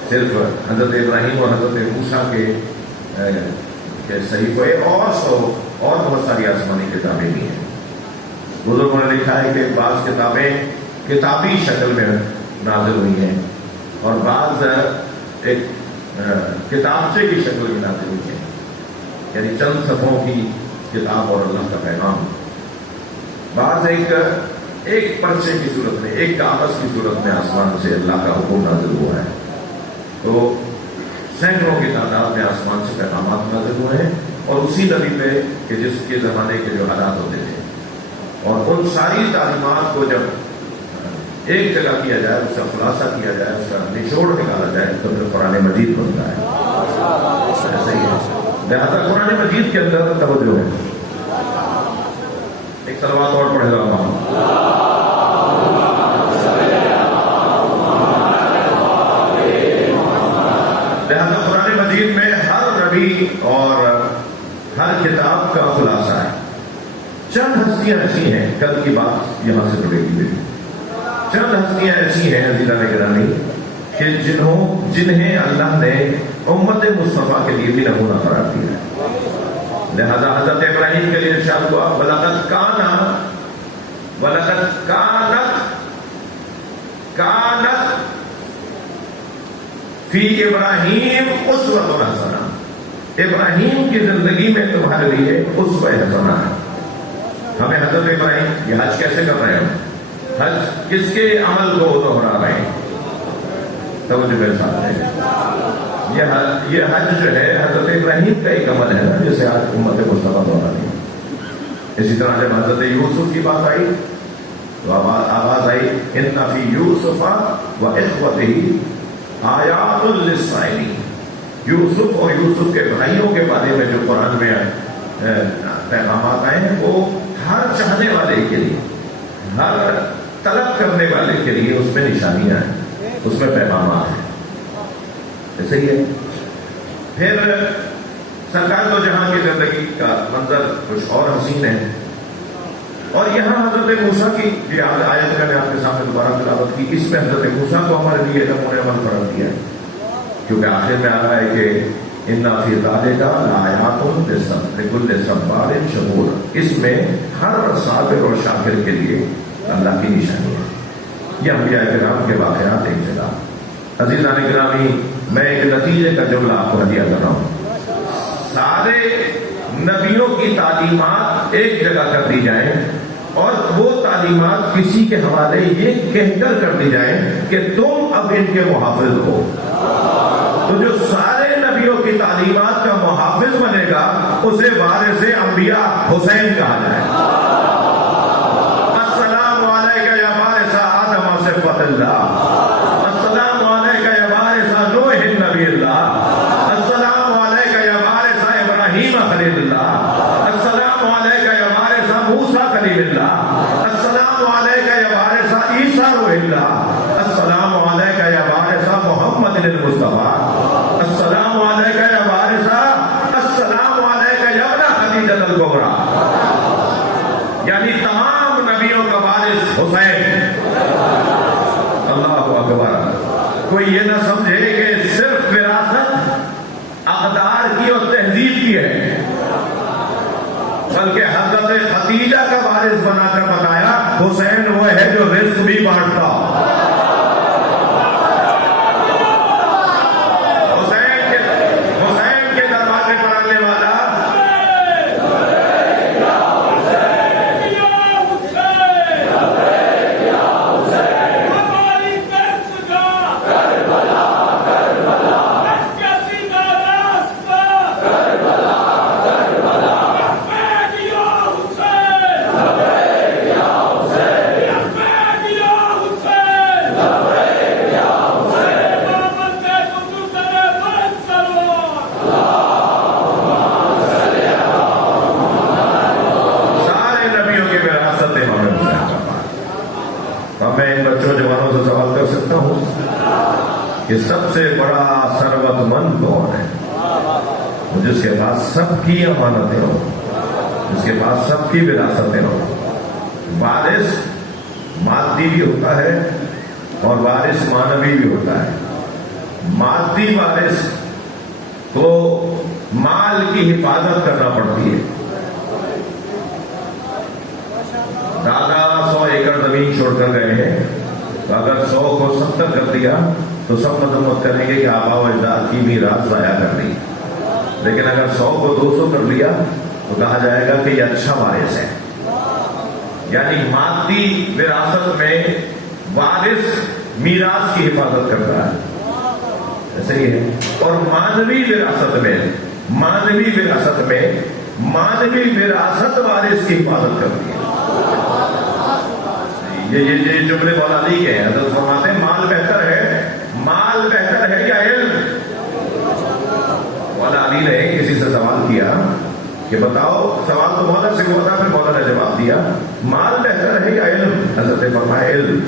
صرف حضرت ابراہیم اور حضرت موسیٰ کے صحیفے اور بہت ساری آسمانی کتابیں بھی ہیں۔ بزرگوں نے لکھا ہے کہ بعض کتابیں کتابی شکل میں نازل ہوئی ہیں اور بعض ایک کتابچے کی شکل میں نازل ہوئی ہیں، یعنی چند صفحوں کی کتاب اور اللہ کا پیغام۔ بعض ایک پرچے کی صورت میں، ایک کاغذ کی صورت میں آسمان سے اللہ کا حکم نازل ہوا ہے۔ تو سینکڑوں کی تعداد میں آسمان سے پیغامات نازل ہوئے ہیں اور اسی نبی پہ کہ جس کے زمانے کے جو حالات ہوتے تھے، اور ان ساری تعلیمات کو جب ایک جگہ کیا جائے، اس کا خلاصہ کیا جائے، اس کا نچوڑ نکالا جائے تو پھر قرآن مجید بنتا ہے۔ ایسا ہی ہے، لہٰذا قرآن مجید کے اندر توجہ ہے۔ ایک صلوات اور پڑھ رہا ہوں۔ لہٰذا قرآن مجید میں ہر نبی اور ہر کتاب کا خلاصہ ہے۔ چند ہستیاں ایسی ہیں، کل کی بات یہاں سے جڑے گی، چند ہستیاں ایسی ہیں عزیزان گرامی کہ جنہیں اللہ نے امت مصطفیٰ کے لیے بھی نمونہ قرار دیا ہے۔ لہذا حضرت ابراہیم کے لیے ارشاد ہوا وَلَقَدْ كَانَتْ فِي إِبْرَاهِيمَ أُسْوَةٌ حَسَنَةٌ، ابراہیم کی زندگی میں تمہارے لیے اسوہ حسنہ ہے۔ ہمیں حضرت ابراہیم، یہ حج کیسے کر رہے ہیں؟ حج کس کے عمل کو دہرا رہے ہیں؟ توجہ میرے ساتھ ہے، یہ حج جو ہے حضرت ابراہیم کا ایک عمل ہے نا، جسے آج امت مصطفیٰ دوہرا رہی ہے۔ اسی طرح جب حضرت یوسف کی بات آئی تو آواز آئی ان فی یوسف و اخوتہ آیات للسائلین. یوسف اور یوسف کے بھائیوں کے بارے میں جو قرآن میں پیغامات آئے ہیں وہ ہر چاہنے والے کے لیے، ہر طلب کرنے والے کے لیے اس میں نشانیاں ہیں، اس میں پیغامات ہیں. ایسے ہی ہے. پھر سرکار دو جہاں کی زندگی کا منظر کچھ اور حسین ہے. اور یہاں حضرت موسیٰ کی یہ آیت کا میں آپ کے سامنے دوبارہ تلاوت کی، اس میں حضرت موسیٰ کو ہمارے لیے علم عمل فرق دیا ہے، کیونکہ آخر میں آ رہا ہے کہ ان فی ذالک لآیات لکل صبار شکور. اس میں ہر صابر اور شاکر کے لیے اللہ کی نشانی ہے. یہ انبیاء کرام کے واقعات ایک جگہ. عزیزان گرامی، میں ایک نتیجے کا جملہ آپ کو ہدیہ کر رہا ہوں. سارے نبیوں کی تعلیمات ایک جگہ کر دی جائیں اور وہ تعلیمات کسی کے حوالے یہ کہہ کر دی جائیں کہ تم اب ان کے محافظ ہو، تو جو سارے نبیوں کی تعلیمات کا محافظ بنے گا اسے وارث انبیاء حسین کہا جائے. السلام علیکہ یا وارث آدم صفوت اللہ، السلام علیکہ یا وارث نوح نبی اللہ، السلام علیکہ یا وارث ابراہیم خلیل اللہ، السلام علیکہ یا وارث موسیٰ کلیم اللہ، السلام علیکہ یا وارث عیسیٰ روح اللہ، السلام علیکہ یا وارث محمد المصطفیٰ، السلام علیکہ یا وارث، السلام علیکہ یا ابن خدیجہ الکبریٰ. یعنی تمام نبیوں کا وارث حسین. اللہ اکبر. کوئی یہ نہ سمجھے کہ صرف وراثت اقدار کی اور تہذیب کی ہے، بلکہ حضرت خدیجہ کا وارث بنا کر بتایا حسین وہ ہے جو رزق بھی بانٹتا. حسین کے دروازے پر آنے والا کہ سب سے بڑا ثروت مند کون ہے؟ جس کے پاس سب کی امانتیں ہو، جس کے پاس سب کی وراثتیں ہو. وارث مادی بھی ہوتا ہے اور وارث معنوی بھی ہوتا ہے. مادی وارث کو مال کی حفاظت کرنا پڑتی ہے. دادا 100 ایکڑ زمین چھوڑ کر گئے ہیں، تو اگر 100 کو 70 کر دیا تو سب مذمت کریں گے کہ آبا و اجداد کی میراث ضائع کر دی. لیکن اگر 100 کو 200 کر لیا تو کہا جائے گا کہ یہ اچھا وارث ہے. یعنی مادی وراثت میں وارث میراث کی حفاظت کرتا ہے، ایسے ہی ہے. اور مانوی وراثت میں مانوی وراثت وارث کی حفاظت کرتی ہے. یہ جملے مولا علی کے ہیں. حضرت فرماتے ہیں مال بہتر ہے یا علم. مولا علی نے کسی سے سوال کیا کہ بتاؤ، سوال تو مولا سے ہوا تھا، پھر مولا نے جواب دیا مال بہتر ہے یا علم؟ حضرت نے فرمایا علم،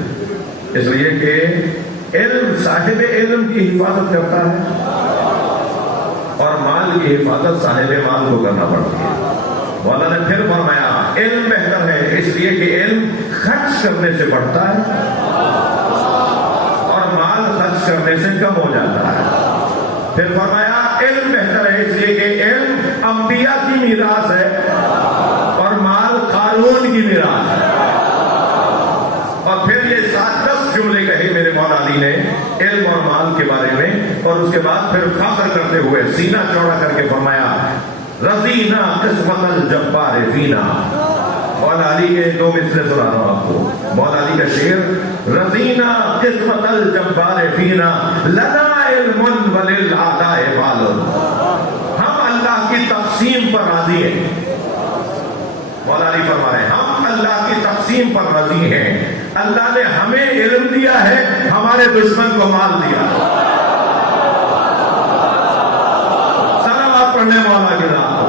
اس لیے کہ علم صاحب علم کی حفاظت کرتا ہے اور مال کی حفاظت صاحب مال کو کرنا پڑتی ہے. مولا نے پھر فرمایا علم بہتر ہے، اس لیے کہ علم خرچ کرنے سے بڑھتا ہے اور مال خرچ کرنے سے کم ہو جاتا ہے. پھر فرمایا علم بہتر ہے، اس لیے کہ علم انبیاء کی میراث ہے اور مال قارون کی میراث ہے. اور پھر یہ 7-10 جملے کہے میرے مولا علی نے علم اور مال کے بارے میں، اور اس کے بعد پھر فخر کرتے ہوئے سینہ چوڑا کر کے فرمایا رضینا قسمت الجبار فینا. مولا علی کے 2 مصرے سنا رہا ہوں آپ کو. مولا علی کا شعر رضینا قسمت الجبار فینا لنا علم وللعداء بال. ہم اللہ کی تقسیم پر راضی ہیں. مولا علی فرما رہے ہیں ہم اللہ کی تقسیم پر راضی ہیں، اللہ نے ہمیں علم دیا ہے، ہمارے دشمن کو مال دیا۔ صلوات پڑھنے مولا کی ذات کو۔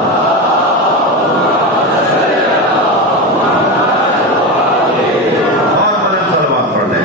اور بلند صلوات پڑھنے۔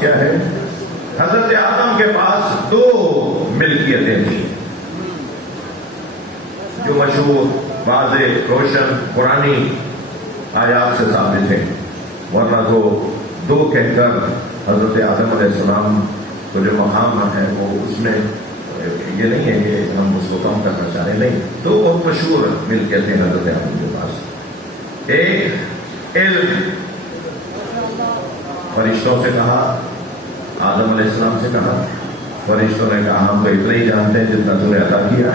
کیا ہے؟ حضرت آدم کے پاس دو ملکیتیں تھیں جو مشہور، واضح، روشن قرآنی آیات سے ثابت ہے، ورنہ تو دو کہہ کر حضرت آدم علیہ السلام کو جو مقام ہے وہ اس میں یہ نہیں ہے کہ ہم اس کو کم کرنا چاہ رہے، نہیں، دو بہت مشہور ملکیتیں حضرت آدم کے پاس۔ ایک علم، فرشتوں سے کہا، آدم علیہ السلام سے کہا، فرشتوں نے کہا ہم تو اتنا ہی جانتے ہیں جتنا تو نے عطا کیا،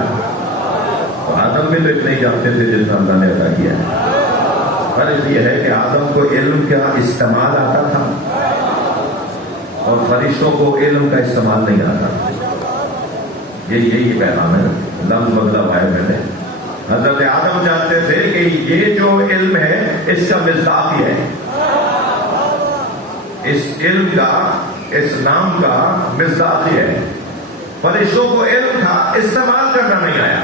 اور آدم بھی تو اتنا ہی جانتے تھے جتنا اللہ نے عطا کیا۔ فرض یہ ہے کہ آدم کو علم کا استعمال آتا تھا اور فرشتوں کو علم کا استعمال نہیں آتا۔ یہی پیغام ہے، لفظ بدلا ہوا ہے میں نے۔ حضرت آدم جانتے تھے کہ یہ جو علم ہے اس کا مصداق یہ ہے، اس علم کا، اس نام کا مصداق یہ ہے۔ فرشتوں کو علم تھا، استعمال کرنا نہیں آیا،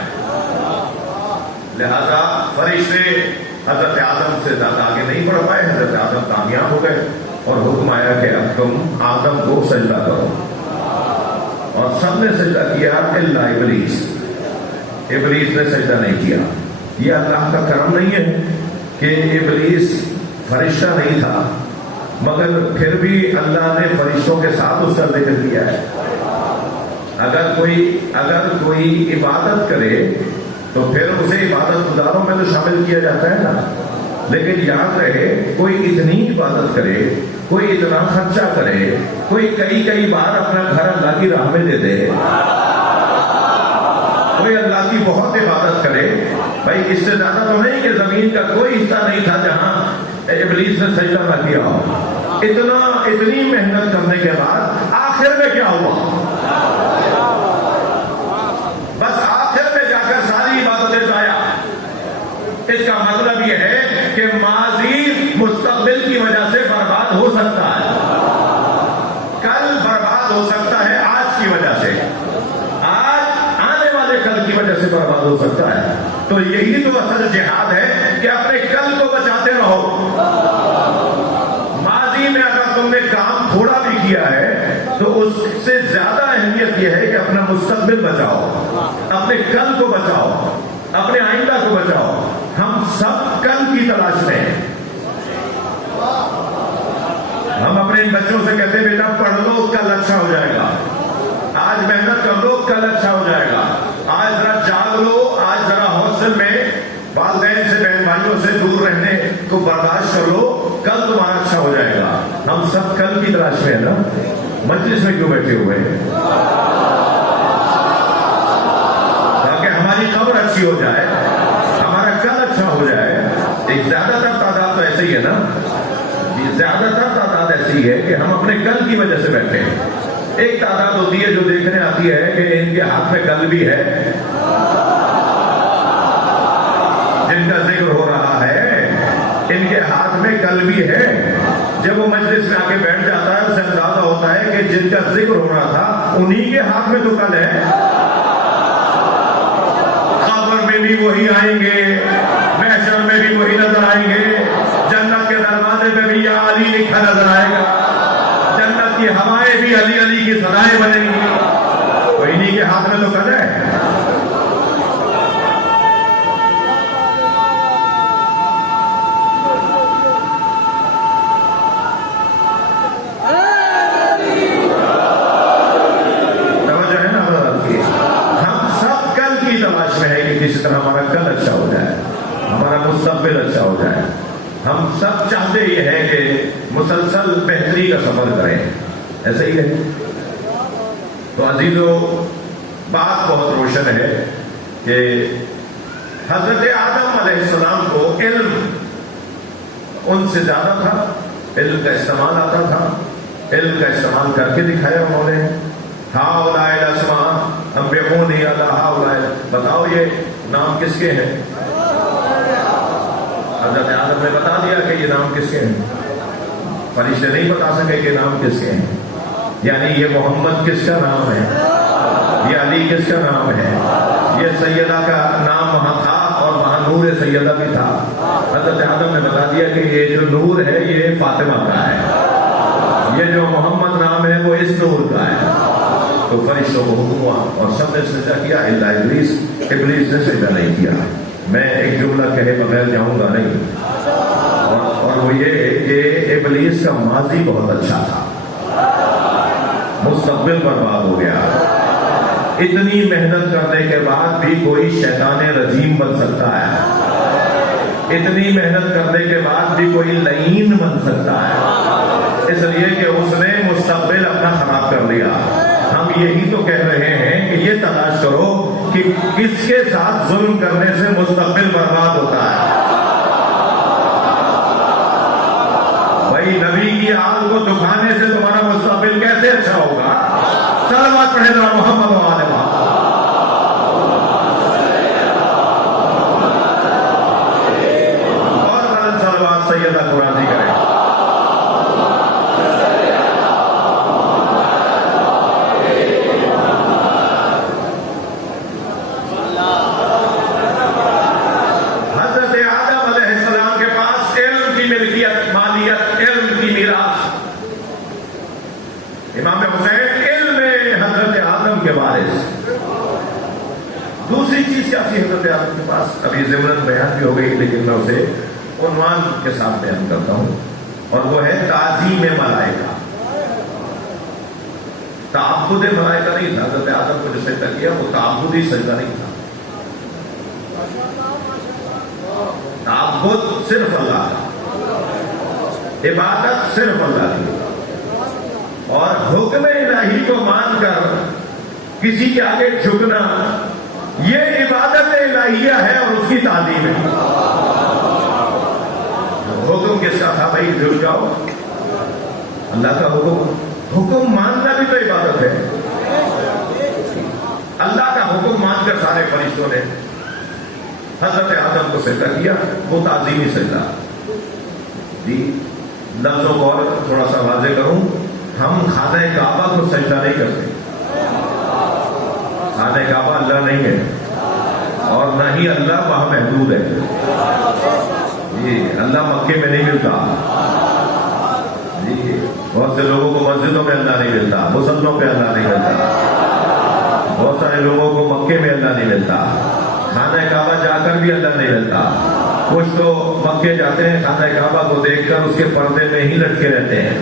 لہذا فرشتے حضرت آدم سے زیادہ آگے نہیں بڑھ پائے، حضرت آدم کامیاب ہو گئے اور حکم آیا کہ اب تم آدم کو سجدہ کرو، اور سب نے سجدہ کیا الا ابلیس۔ ابلیس نے سجدہ نہیں کیا۔ یہ اللہ کا کرم نہیں ہے کہ ابلیس فرشتہ نہیں تھا مگر پھر بھی اللہ نے فرشتوں کے ساتھ اس کا ذکر کیا ہے۔ اگر کوئی عبادت کرے تو پھر اسے عبادت گزاروں میں تو شامل کیا جاتا ہے نا، لیکن یاد رہے کوئی اتنی عبادت کرے، کوئی اتنا خرچہ کرے، کوئی کئی بار اپنا گھر اللہ کی راہ میں دے دے، کوئی اللہ کی بہت عبادت کرے، بھائی اس سے زیادہ تو نہیں کہ زمین کا کوئی حصہ نہیں تھا جہاں ابلیس نے سجدہ نہ کیا ہو۔ اتنی محنت کرنے کے بعد آخر میں کیا ہوا؟ بس آخر میں جا کر ساری عبادتیں ضائع۔ اس کا مطلب یہ ہے کہ ماضی مستقبل کی وجہ سے برباد ہو سکتا ہے، کل برباد ہو سکتا ہے آج کی وجہ سے، آج آنے والے کل کی وجہ سے برباد ہو سکتا ہے۔ تو یہی تو اصل جہاد ہے کہ اپنے کل کو بچاتے رہو۔ ماضی میں اگر تم نے کام تھوڑا بھی کیا ہے تو اس سے زیادہ اہمیت یہ ہے کہ اپنا مستقبل بچاؤ، اپنے کل کو بچاؤ، اپنے آئندہ کو بچاؤ۔ ہم سب کل کی تلاش میں ہیں۔ ہم اپنے ان بچوں سے کہتے ہیں بیٹا پڑھ لو کل اچھا ہو جائے گا، آج محنت کر لو کل اچھا ہو جائے گا، آج ذرا جاگ لو، آج ذرا ہاسٹل میں والدین سے بہن بھائیوں سے دور رہنے کو برداشت کر لو، کل تمہارا اچھا ہو جائے گا۔ ہم سب کل کی تلاش میں ہیں نا، مجلس میں کیوں بیٹھے ہوئے ہیں؟ تاکہ ہماری قبر اچھی ہو جائے، ہمارا کل اچھا ہو جائے۔ ایک زیادہ تر تعداد تو ایسے ہی ہے نا، زیادہ تر تعداد ایسی ہے کہ ہم اپنے کل کی وجہ سے بیٹھے ہیں۔ ایک تعداد ہوتی ہے جو دیکھنے آتی ہے کہ ان کے ہاتھ میں کل بھی ہے، جن کا ذکر ہو رہا ہے ان کے ہاتھ میں کل بھی ہے۔ جب وہ مجلس میں آگے بیٹھ جاتا ہے اسے اندازہ ہوتا ہے کہ جن کا ذکر ہو رہا تھا انہی کے ہاتھ میں تو کل ہے۔ قبر میں بھی وہی آئیں گے، محشر میں بھی وہی نظر آئیں گے، جنت کے دروازے پہ بھی یا علی لکھا نظر آئے گا، جنت کی ہوائیں بھی علی علی کی صدائیں بنیں گی، تو انہی کے ہاتھ میں تو کل ہے۔ ہم سب چاہتے یہ ہیں کہ مسلسل بہتری کا سفر کریں، ایسا ہی ہے؟ تو عزیزو، بات بہت روشن ہے کہ حضرت آدم علیہ السلام کو علم ان سے زیادہ تھا، علم کا استعمال آتا تھا، علم کا استعمال کر کے دکھایا انہوں نے. ہؤلاء الاسماء انبئونی علی ہؤلاء، بتاؤ یہ نام کس کے ہیں؟ حضرت آدم نے بتا دیا کہ یہ نام کس کے ہیں. فرشتے نہیں بتا سکے کہ نام کس کے ہیں. یعنی یہ محمد کس کا نام ہے، یہ علی کس کا نام ہے، یہ سیدہ کا نام وہاں تھا اور وہاں نور سیدہ بھی تھا. حضرت آدم نے بتا دیا کہ یہ جو نور ہے یہ فاطمہ کا ہے، یہ جو محمد نام ہے وہ اس نور کا ہے. تو فرشتوں کو حکم ہوا اور سب نے سجدہ کیا الا ابلیس. ابلیس نے سجدہ نہیں کیا. میں ایک جملہ کہے بغیر جاؤں گا نہیں، اور وہ یہ کہ ابلیس کا ماضی بہت اچھا تھا، مستقبل برباد ہو گیا. اتنی محنت کرنے کے بعد بھی کوئی شیطان رجیم بن سکتا ہے، اتنی محنت کرنے کے بعد بھی کوئی لعین بن سکتا ہے، اس لیے کہ اس نے مستقبل اپنا خراب کر لیا. ہم یہی تو کہہ رہے ہیں کہ یہ تلاش کرو کہ کس کے ساتھ ظلم کرنے سے مستقبل برباد ہوتا ہے. بھائی نبی کی آل کو دکھانے سے تمہارا مستقبل کیسے اچھا ہوگا؟ صلوات پڑھے ذرا محمد و آل محمد. اور بلند صلوات سیدہ کو راضی کریں. امام حسین علم حضرت آدم کے وارث. دوسری چیز کیا تھی حضرت آدم کے پاس؟ ابھی ضمن بیان بھی ہو گئی لیکن میں اسے عنوان کے ساتھ بیان کرتا ہوں، اور وہ ہے تعظیم ملائکہ. تعبد ملائکہ نہیں تھا. حضرت آدم کو جو سجدہ کیا وہ تعبدی سجدہ نہیں تھا. تعبد صرف اللہ، عبادت صرف اللہ کی، اور حکم الہی کو مان کر کسی کے آگے جھکنا یہ عبادت الہیہ ہے اور اس کی تعظیم ہے. حکم کس کا تھا؟ بھائی جھک جاؤ. اللہ کا حکم ماننا بھی تو عبادت ہے. اللہ کا حکم مان کر سارے فرشتوں نے حضرت آدم کو سجدہ کیا، وہ تعظیمی سجدہ. جی لفظوں کو اور تھوڑا سا واضح کروں، ہم خانہ کعبہ کو سجدہ نہیں کرتے. خانہ کعبہ اللہ نہیں ہے اور نہ ہی اللہ وہاں محدود ہے. یہ اللہ مکے میں نہیں ملتا. جی بہت سے لوگوں کو مسجدوں میں اللہ نہیں ملتا، مسلمانوں پہ اللہ نہیں ملتا، بہت سارے لوگوں کو مکے میں اللہ نہیں ملتا، خانہ کعبہ جا کر بھی اللہ نہیں ملتا. کچھ تو مکے جاتے ہیں خانہ کعبہ کو دیکھ کر اس کے پردے میں ہی لٹکے رہتے ہیں،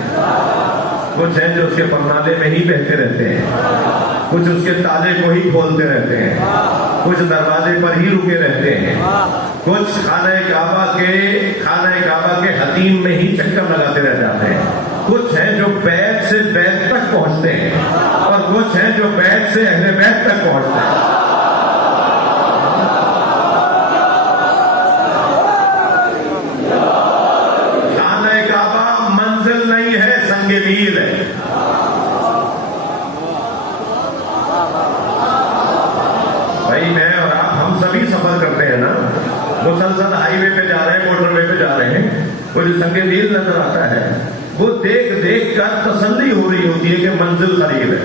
کچھ ہیں جو اس کے پرنالے میں ہی بہتے رہتے ہیں، کچھ اس کے تالے کو ہی کھولتے رہتے ہیں، کچھ دروازے پر ہی رکے رہتے ہیں، کچھ خانہ کعبہ کے حتیم میں ہی چکر لگاتے رہ جاتے ہیں، کچھ ہیں جو بیت سے بیت تک پہنچتے ہیں اور کچھ ہیں جو بیت سے اہل بیت تک پہنچتے ہیں. میل ہے. بھائی میں اور آپ ہم سبھی سفر کرتے ہیں نا، مسلسل ہائی وے پہ جا رہے ہیں، موٹر وے پہ جا رہے ہیں، وہ جو سنگ میل نظر آتا ہے وہ دیکھ دیکھ کر تسلی ہو رہی ہوتی ہے کہ منزل قریب ہے.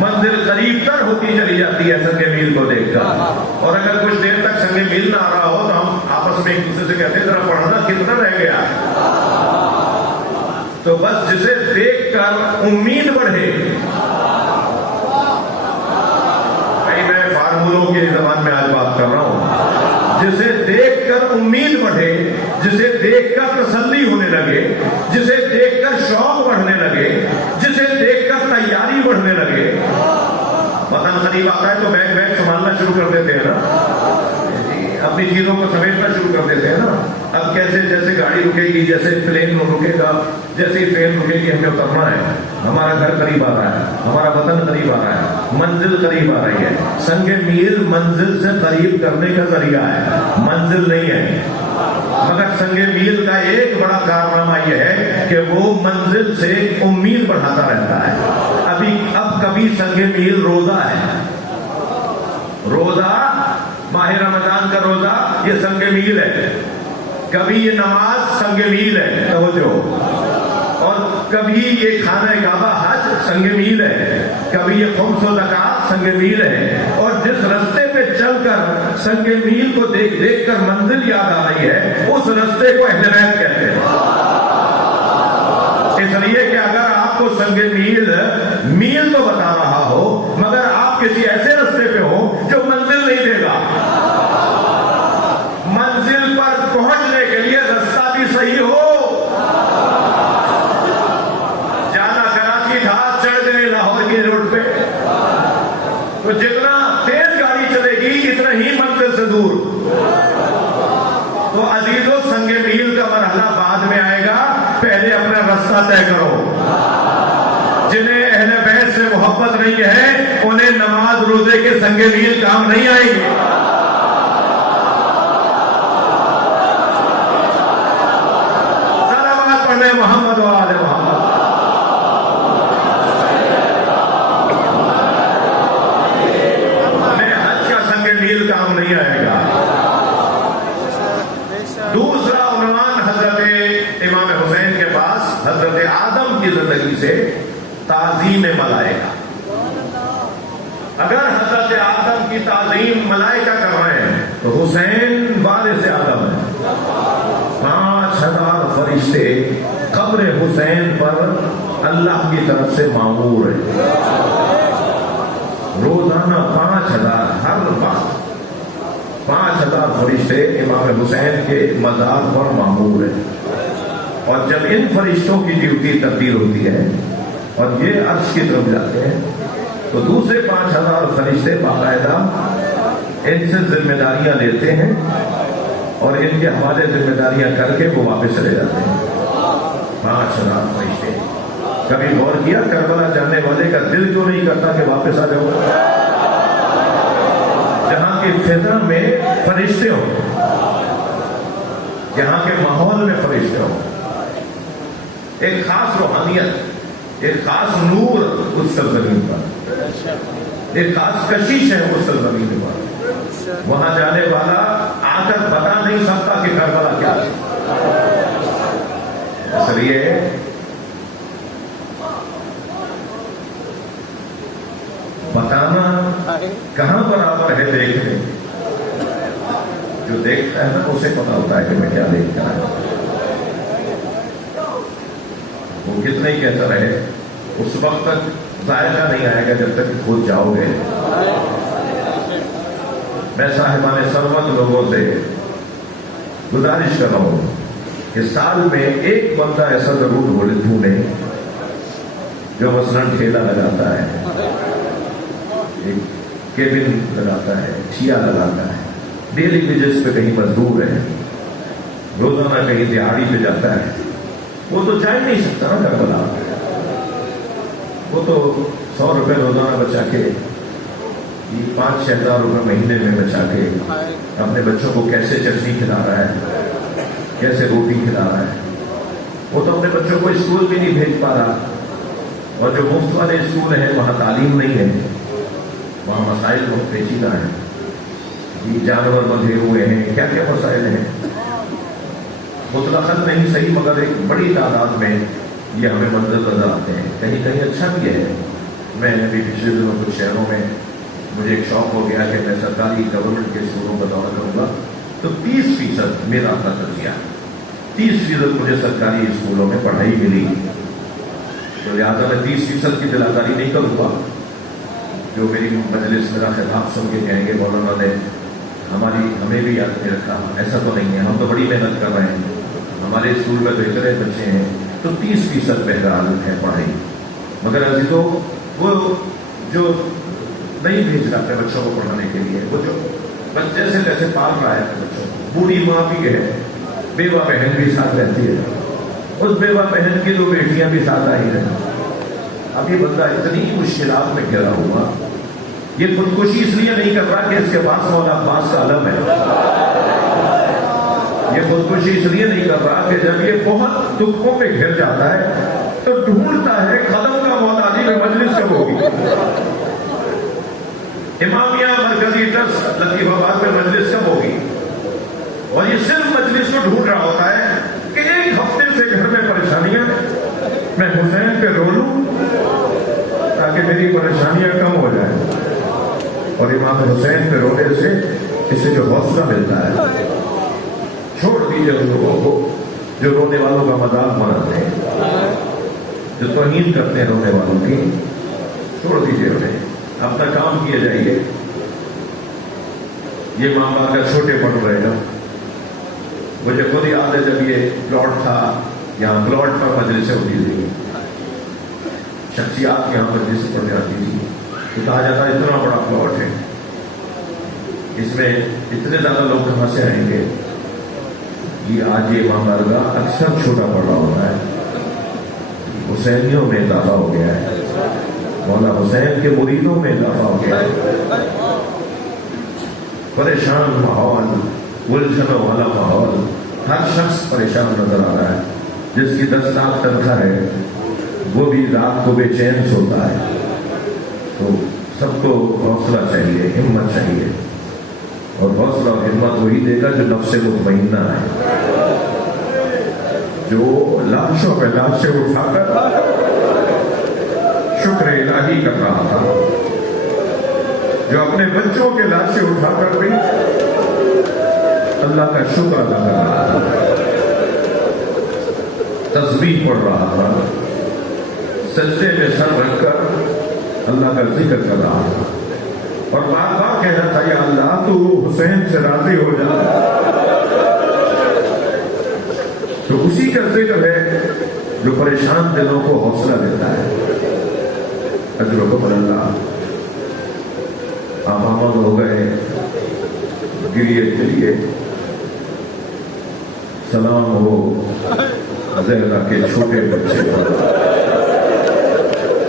منزل قریب تر ہوتی چلی جاتی ہے سنگ میل کو دیکھ کر. اور اگر کچھ دیر تک سنگ میل نہ آ رہا ہو تو ہم آپس میں ایک دوسرے سے کہتے ہیں ذرا پڑھنا کتنا رہ گیا. تو بس جسے دیکھ کر امید بڑھے. میں فارمولوں کی زبان میں آج بات کر رہا ہوں. جسے دیکھ کر امید بڑھے، جسے دیکھ کر تسلی ہونے لگے، جسے دیکھ کر شوق بڑھنے لگے، جسے دیکھ کر تیاری بڑھنے لگے. وطن قریب آتا ہے تو بیگ سنبھالنا شروع کر دیتے ہیں نا. اپنی چیزوں کو سمیٹنا شروع کر دیتے ہیں نا. اب کیسے جیسے گاڑی رکے گی, جیسے پلین رکے گا, جیسے ہی ٹرین رکے گی ہمیں اترنا ہے, ہمارا گھر قریب آ رہا ہے, ہمارا وطن قریب آ رہا ہے, منزل قریب آ رہی ہے. سنگ میل منزل سے قریب کرنے کا ذریعہ ہے, منزل نہیں ہے. مگر سنگ میل کا ایک بڑا کارنامہ یہ ہے کہ وہ منزل سے امید بڑھاتا رہتا ہے. اب کبھی سنگ میل روزہ ہے, روزہ ماہ رمضان کا روزہ یہ سنگ میل ہے, کبھی یہ نماز سنگ میل ہے, توجہ, اور کبھی یہ خانہ کعبہ حج سنگ میل ہے, کبھی یہ خمس و زکات سنگ میل ہے. اور جس رستے پہ چل کر سنگ میل کو دیکھ دیکھ کر منزل یاد آ رہی ہے, اس رستے کو اہل بیت کہتے ہیں. اس لیے کہ اگر آپ کو سنگ میل تو بتا رہا ہو, مگر آپ کسی ایسے رستے پہ ہو جو منزل نہیں دے گا. منزل پر پہنچنے کے لیے رستہ بھی صحیح ہو. جانا کراچی تھا, چڑھ گئے لاہور کی روڈ پہ, تو جتنا تیز گاڑی چلے گی اتنا ہی منزل سے دور. تو عزیزو, سنگ میل کا مرحلہ بعد میں آئے گا, پہلے اپنا رستہ طے کرو. جنہیں اہل بیت سے محبت نہیں ہے انہیں نماز روزے کے سنگ میل کام نہیں آئیں گے. صلوات پڑھنے محمد و آل محمد. ہمیں حج کا سنگ میل کام نہیں آئے گا. دوسرا عنوان حضرت امام حسین کے پاس حضرت آدم کی زندگی سے تعظیم ملائکہ. اگر حضرت آدم کی تعظیم ملائکہ کر رہے ہیں تو حسین وارث آدم ہے. 5000 فرشتے قبر حسین پر اللہ کی طرف سے مامور ہیں. روزانہ 5000 ہر وقت 5000 فرشتے امام حسین کے مزار پر مامور ہیں. اور جب ان فرشتوں کی ڈیوٹی تبدیل ہوتی ہے اور یہ عرش کی طرف جاتے ہیں تو دوسرے 5000 فرشتے باقاعدہ ان سے ذمہ داریاں لیتے ہیں اور ان کے حوالے ذمہ داریاں کر کے وہ واپس چلے جاتے ہیں. 5000 فرشتے. کبھی غور کیا کربلا جانے والے کا دل کیوں نہیں کرتا کہ واپس آ جاؤ؟ جہاں کی فضا میں فرشتے ہوں, جہاں کے ماحول میں فرشتے ہوں, ایک خاص روحانیت, ایک خاص نور اس سرزمین پر, ایک خاص کشش ہے اس سرزمین پر. وہاں جانے والا آ کر بتا نہیں سکتا کہ کربلا کیا ہے. اس لیے بتانا کہاں برابر ہے دیکھنے. جو دیکھتا ہے نا اسے پتا ہوتا ہے کہ میں کیا دیکھ رہا ہوں. وہ کتنے ہی کہتا رہے, اس وقت تک ذائقہ نہیں آئے گا جب تک خود جاؤ گے. میں صاحبان ثروت لوگوں سے گزارش کر رہا ہوں کہ سال میں ایک بندہ ایسا ضرور ڈھونڈے جو مثلاً ٹھیلا لگاتا ہے, ایک کیبن لگاتا ہے, ٹھیا لگاتا ہے, ڈیلی بیجز پہ کہیں مزدور ہے, روزانہ کہیں دیہاڑی پہ جاتا ہے. وہ تو جا ہی نہیں سکتا نا کربلا. وہ تو 100 روپے روزانہ بچا کے, 5-6 ہزار روپے مہینے میں بچا کے اپنے بچوں کو کیسے چٹنی کھلا رہا ہے, کیسے روٹی کھلا رہا ہے. وہ تو اپنے بچوں کو اسکول بھی نہیں بھیج پا رہا. اور جو مفت والے اسکول ہیں وہاں تعلیم نہیں ہے, وہاں مسائل بہت پیچیدہ ہیں. جانور بندھے ہوئے ہیں, کیا کیا مسائل ہیں. مطلقاً نہیں صحیح مگر ایک بڑی تعداد میں یہ ہمیں منظر نظر آتے ہیں. کہیں کہیں اچھا بھی ہے. میں ابھی پچھلے دنوں کچھ شہروں میں مجھے ایک شوق ہو گیا کہ میں سرکاری گورنمنٹ کے اسکولوں کا دورہ کروں گا تو 30% میرا اپنا تجزیہ, 30% مجھے سرکاری اسکولوں میں پڑھائی ملی. تو لہٰذا میں 30% کی دلاکاری نہیں کروں گا. جو میری مجلس میرا خطاب سن کے کہیں گے مولانا نے ہمیں بھی یاد نہیں رکھا, ایسا تو نہیں ہے. ہم تو بڑی محنت کر رہے ہیں, ہمارے اسکول میں تو اتنے بچے ہیں. تو 30% بہرحال ہے پڑھائی. مگر عزیزو, وہ جو نہیں بھیج رہا اپنے بچوں کو پڑھانے کے لیے, وہ جو بچے سے جیسے پال رہا ہے بچوں کو، بوڑھی ماں بھی ہے، بیوہ بہن بھی ساتھ رہتی ہے، اس بیوہ بہن کی 2 بیٹیاں بھی ساتھ آئی ہیں. اب یہ بندہ اتنی مشکلات میں گھرا ہوا، یہ خودکشی اس لیے نہیں کر رہا کہ اس کے پاس مولا عباس کا علم ہے، یہ خودکشی اس لیے نہیں کر رہا کہ جب یہ بہت دکھوں میں گھر جاتا ہے تو ڈھونڈتا ہے قدم کا مولا علی میں مجلس کب ہوگی، امامیہ مرکزی ٹرسٹ لطیف آباد میں مجلس کب ہوگی، اور یہ صرف مجلس کو ڈھونڈ رہا ہوتا ہے کہ 1 ہفتے سے گھر میں پریشانیاں، میں حسین پہ رو لوں تاکہ میری پریشانیاں کم ہو جائیں. اور امام حسین پہ رونے سے اسے جو حوصلہ ملتا ہے، چھوڑ دیجیے ان لوگوں کو جو رونے والوں کا مذاق بناتے ہیں، جو توہین کرتے ہیں رونے والوں کی، چھوڑ دیجیے انہیں، اپنا کام کیے جائیے. یہ ماں باپ کا چھوٹے پڑ رہے نا، مجھے خود یاد ہے جب یہ پلاٹ تھا یہاں پلاٹ پر مجلسیں ہوتی تھی، شخصیات یہاں مجلسیں پڑھ جاتی تھی، تو کہا جاتا اتنا بڑا پلاٹ ہے، اس میں اتنے زیادہ لوگ کہاں سے آئیں گے. یہ آج یہ امام بارگاہ اکثر چھوٹا پڑ رہا ہوتا ہے، حسینیوں میں اضافہ ہو گیا ہے، مولا حسین کے مریدوں میں اضافہ ہو گیا ہے. پریشان ماحول، الجھنوں والا ماحول، ہر شخص پریشان نظر آ رہا ہے. جس کی 10 لاکھ تنخواہ ہے وہ بھی رات کو بے چین سوتا ہے. تو سب کو حوصلہ چاہیے، ہمت چاہیے، اور حوصلہ اور ہمت وہی دے گا جو نفس مطمئنہ ہے، جو لاشوں پہ لاشیں اٹھا کر شکر الہی کر رہا تھا، جو اپنے بچوں کے لاشیں اٹھا کر بھی اللہ کا شکر ادا کر رہا تھا، تسبیح پڑھ رہا تھا، سجدے میں سر رکھ کر اللہ کا ذکر کر رہا تھا، اور بار بار کہہ رہا تھا یا اللہ تو حسین سے راضی ہو جا. تو اسی کا ذکر ہے جو پریشان دلوں کو حوصلہ دیتا ہے. اجرکم اللہ. آپ آمد ہو گئے گریے کے لیے. سلام ہو زہرا کے چھوٹے بچے پر،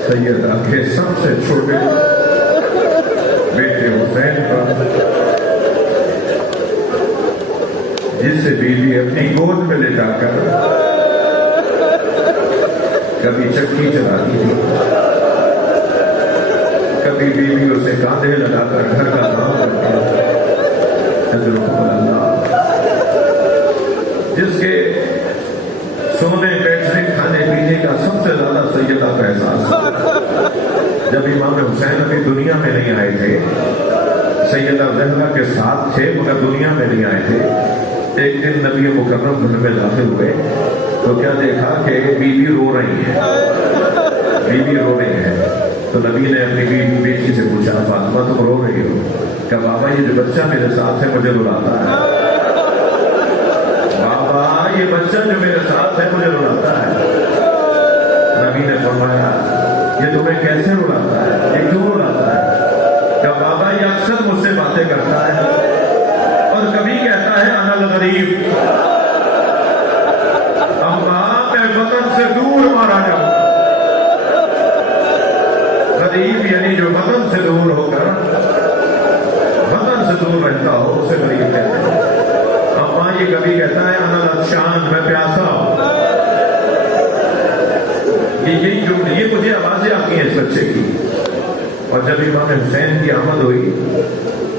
سیدہ کے سب سے چھوٹے بیٹے حسین پر، جس سے بیوی اپنی گود میں لٹا کر کبھی چکی چلاتی تھی، کبھی بیوی اسے کاندھے لگا کر گھر کا کام کرتی تھی. حضرت اللہ جس کے سونے بیٹھنے کھانے پینے کا سب سے زیادہ سیدہ کا احساس. جب امام حسین ابھی دنیا میں نہیں آئے تھے، سیدہ زہرا کے ساتھ تھے مگر دنیا میں نہیں آئے تھے. ایک دن نبی مکرم گھر میں داخل ہوئے تو کیا دیکھا کہ بیوی رو رہی ہے، بیوی رو رہی ہے. تو نبی نے اپنی بیٹی سے پوچھا فاطمہ تم رو رہی ہو؟ کہ بابا یہ جو بچہ میرے ساتھ ہے مجھے رلاتا ہے، بابا یہ بچہ جو میرے ساتھ ہے مجھے رلاتا ہے. نبی نے فرمایا یہ تمہیں کیسے رلاتا ہے، یہ کیوں رلاتا ہے؟ کہ بابا یہ اکثر مجھ سے باتیں کرتا ہے اور کبھی کہتا ہے انا الغریب، اما میں وطن سے دور مارا جاؤں. غریب یعنی جو وطن سے دور ہو کر وطن سے دور رہتا ہو اسے غریب کہتے ہیں. اما یہ کبھی کہتا ہے انا العطشان، میں پیاسا ہوں. یہی جو یہ مجھے آوازیں آتی ہیں اس بچے کی. اور جب امام حسین کی آمد ہوئی،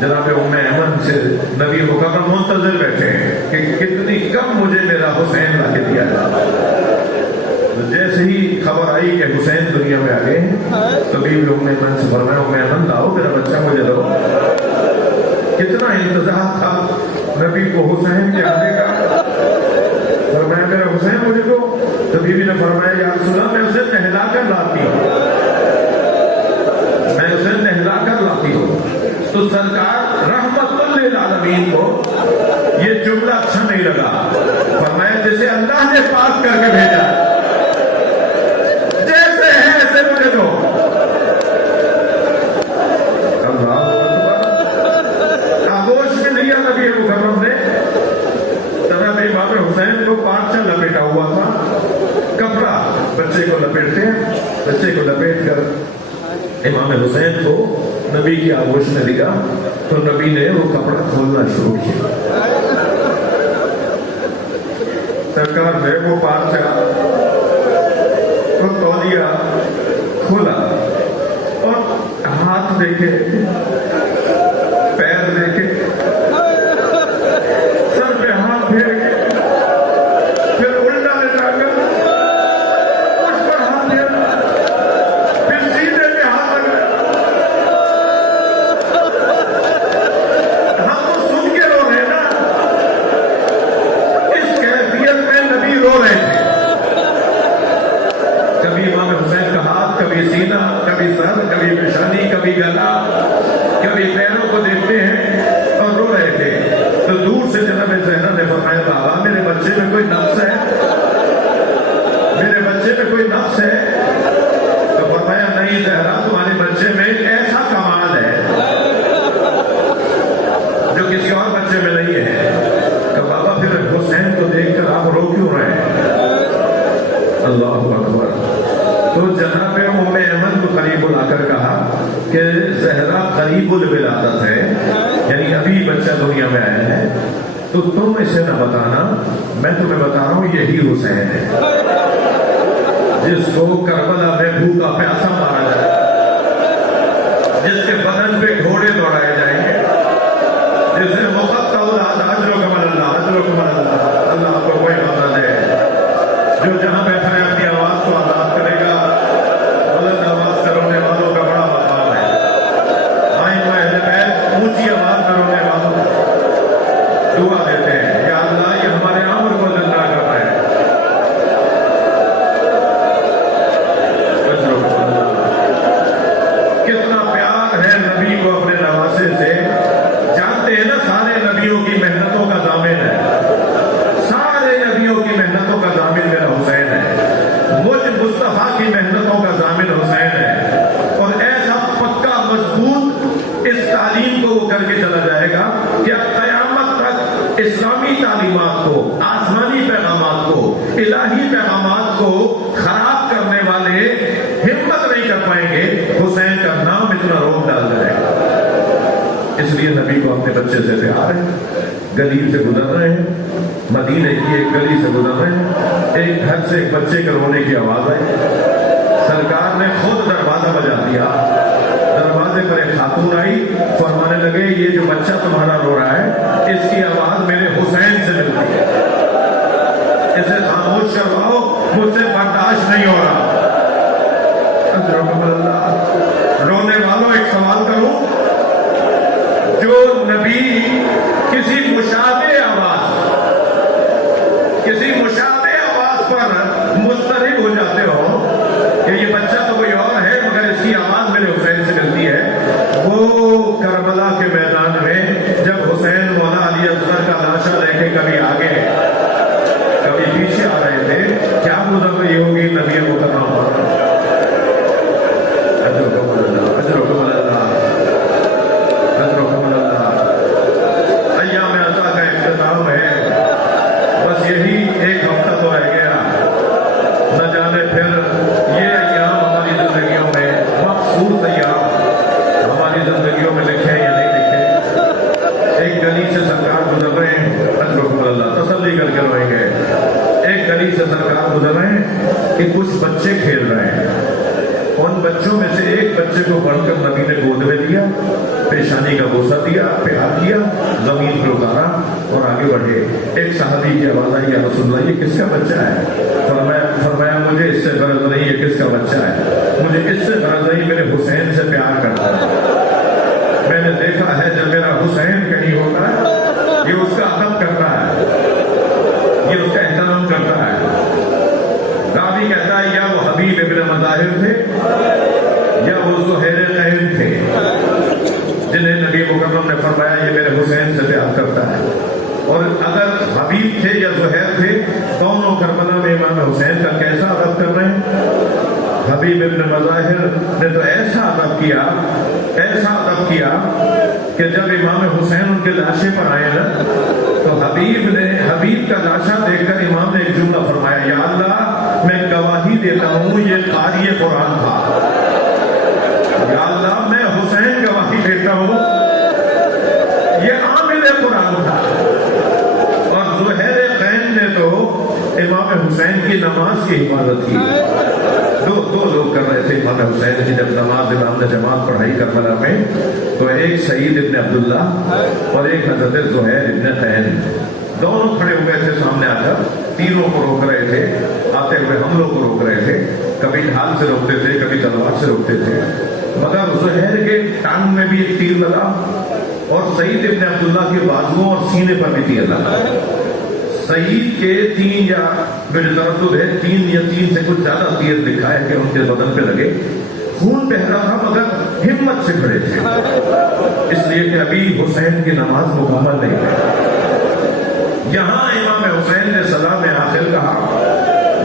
جناب ام ایمن سے نبی مکرم منتظر بیٹھے ہیں کہ کتنی کم مجھے میرا حسین لا کے دیا جائے. جیسے ہی خبر آئی کہ حسین دنیا میں آ گئے تو بیوی ام ایمن سے فرمایا ام ایمن لاؤ میرا بچہ مجھے دو. کتنا انتظار تھا نبی کو حسین کے آنے کا. فرمایا میرا حسین مجھے دو. تو بیوی نے فرمایا یا رسول اللہ میں اسے نہلا کر لاتی ہوں، میں اسے نہلا کر لاتی ہوں. تو سرکار رحمت للعالمین کو یہ جملہ اچھا نہیں لگا. فرمایا جسے اللہ نے پاک کر کے بھیجا جیسے ہے ایسے مجھے دو. اللہ اکبر. آغوش امام حسین کو نبی کی آغوش نے دیا تو نبی نے وہ کپڑا کھولنا شروع کیا. سرکار نے وہ پارچہ وہ تولیہ کھولا اور ہاتھ دیکھے, پیر دیکھے, سر پہ ہاتھ پھیر کے پھر الٹا لٹا کر اس پر ہاتھ پھیرا, پھر سیدھے پہ ہاتھ لگا. ہم تو سن کے رو رہے نا, اس کیفیت میں نبی رو رہے تھے. کبھی امام حسین کا ہاتھ, کبھی سینہ, کبھی سر, کبھی پیشانی, کبھی گلا, کبھی پیروں کو دیکھتے ہیں اور رو رہے تھے. تو دور سے جناب زہرا نے فرمایا بابا میرے بچے میں کوئی نقص ہے, میرے بچے میں کوئی نقص ہے. تو فرمایا نہیں زہرا, تمہارے بچے میں ایک ایسا کمال ہے جو کسی اور بچے میں نہیں ہے. کہ بابا پھر حسین کو دیکھ کر آپ رو کیوں رہے ہیں؟ اللہ اکبر. تو جناب ام احمد کو قریب لا کر کہا کہ زہرا قریب الولادت ہے, یعنی ابھی بچہ دنیا میں آیا ہے, تو تم اسے نہ بتانا, میں تمہیں بتا رہا ہوں یہی حسین ہے جس کو کربلا میں بھوکا پیاسا مارا جائے, جس کے بدن پہ گھوڑے دوڑائے جائیں گے, جسے مقطع اجرکم اللہ, اجرکم اللہ, اللہ آپ کو کوئی مدد دے. جو جہاں بیٹھا ہے اپنی آواز کو آزاد کرے گا. بلند آواز سے رونے والوں کا بڑا مقام ہے. آئمہ اہل بیت اونچی آواز سے رونے والوں دعا دیتے ہیں, یا اللہ یہ ہمارے عمر کو زندہ کر رہے ہیں. کتنا پیار ہے نبی کو اپنے نواسے سے. جانتے ہیں نا سارے نبیوں کی محنتوں کا ضامن ہے, سارے نبیوں کی محنتوں کا ضامن میرا حسین ہے. مجھ مصطفیٰ کی محنتوں کا ضامن حسین ہے. اور ایسا پکا مضبوط اس تعلیم کو وہ کر کے چلا جائے گا کہ قیامت تک اسلامی تعلیمات کو, آسمانی پیغامات کو, الہی پیغامات کو خراب کرنے والے ہمت نہیں کر پائیں گے. حسین کا نام اتنا روک ڈال جائے گا. اس لیے نبی کو اپنے بچے سے پیار ہے. گلی سے گزر رہے ہیں, مدینے کی ایک گلی سے گزر رہے ہیں, ایک گھر سے ایک بچے کے رونے کی آواز آئی. سرکار نے خود دروازہ بجا دیا. دروازے پر ایک خاتون آئی, فرمانے لگے یہ جو بچہ تمہارا رو رہا ہے اس کی آواز میرے حسین سے ملتی ہے, اسے خاموش کرواؤ, مجھ سے برداشت نہیں ہو رہا. اجرکم اللہ. رونے والوں ایک سوال کروں, جو نبی کسی مشابہ آواز پر مضطرب ہو جاتے ہو کہ یہ بچہ تو کوئی اور ہے مگر اس کی آواز میرے حسین سے ملتی ہے, وہ کربلا کے میدان میں جب حسین مولا علی اصغر کا لاشا لے کے کبھی آگے کبھی پیچھے آ رہے تھے, کیا گزر رہی ہوگی نبی مکرم پر. اجرکم اللہ, اجرکم اللہ, اجرکم اللہ. ایام عطا کا اختتام ہے, بس یہی ایک ہفتہ تو رہ گیا. نہ جانے پھر یہ ایام ہماری زندگیوں میں, مخصوص ایام ہماری زندگیوں میں لکھے یا نہیں لکھے. ایک گلی سے سرکار گزر رہے ہیں, اجرکم اللہ, تسلی کر کے روئیں گے. ایک گلی سے سرکار گزر رہے ہیں کہ کچھ بچے کھیل رہے ہیں. ان بچوں میں سے ایک بچے کو پڑھ کر نبی نے گود میں لیا, پیشانی کا بوسہ دیا, پیار کیا, زمین پر اتارا اور آگے بڑھے. ایک صحابی کی آواز آئی, یا رسول اللہ یہ کس کا بچہ ہے؟ فرمایا مجھے اس سے غرض نہیں یہ کس کا بچہ ہے, مجھے اس سے غرض نہیں میرے حسین سے پیار کرتا ہے. میں نے دیکھا ہے جب میرا حسین کہیں ہوتا ہے یہ اس کا ادب کرتا ہے, یہ اس کا احترام کرتا ہے. راوی کہتا ہے یا وہ حبیب ابن مظاہر تھے یا وہ زہیر قہر تھے جنہیں نبی مکرم نے فرمایا یہ میرے حسین سے پیار کرتا ہے. اور اگر حبیب تھے یا زہیر تھے, دونوں کربلا میں امام حسین کا کیسا ادب کر رہے ہیں. حبیب ابن مظاہر نے تو ایسا ادب کیا کہ جب امام حسین ان کے لاشے پر آئے نا تو حبیب کا لاشا دیکھ کر امام نے ایک جملہ فرمایا, یا اللہ میں گواہی دیتا ہوں یہ قاری قرآن تھا. یا امام حسین کی نماز کی حفاظت کی. دو لوگ کر رہے تھے امام حسین کی جب نماز امام نے جماعت پڑھائی کربلا میں, تو ایک سعید ابن عبداللہ اور ایک حضرت زہیر ابن قین, دونوں کھڑے ہوئے تھے سامنے آ کر, تیروں کو روک رہے تھے, آتے ہوئے حملوں کو روک رہے تھے, کبھی ڈھال سے روکتے تھے, کبھی تلوار سے روکتے تھے. مگر زہیر کے ٹانگ میں بھی ایک تیر لگا اور سعید ابن عبداللہ کے بازوؤں اور سینے پر بھی تیر لگا. سعید کے 3 یا میرے تردد ہے 3 یا 3 سے کچھ زیادہ تیر دکھا ہے کہ ان کے بدن پہ لگے. خون بہ رہا تھا مگر ہمت سے کھڑے تھے, اس لیے کہ ابھی حسین کی نماز مکمل نہیں ہے. یہاں امام حسین نے سلام آخر کہا,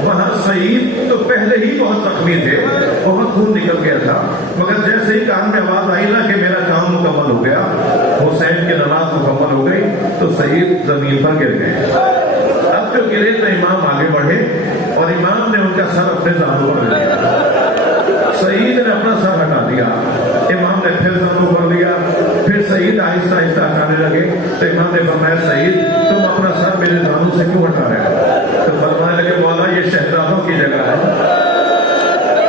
وہاں سعید تو پہلے ہی بہت زخمی تھے, بہت خون نکل گیا تھا, مگر جیسے ہی کان میں آواز آئی نا کہ میرا کام مکمل ہو گیا, حسین کی نماز مکمل ہو گئی, تو سعید زمین پر گر گئے. اب جو گرے تو امام آگے بڑھے اور امام نے ان کا سر اپنے زانوں پر لیا. سعید نے اپنا سر ہٹا دیا, امام نے پھر زانوں پر لیا, پھر سعید آہستہ آہستہ ہٹانے لگے, تو امام نے فرمایا سعید تم اپنا سر میرے زانوں سے کیوں ہٹا رہے ہو؟ تو فرمانے لگے مولا یہ شہزادوں کی جگہ ہے,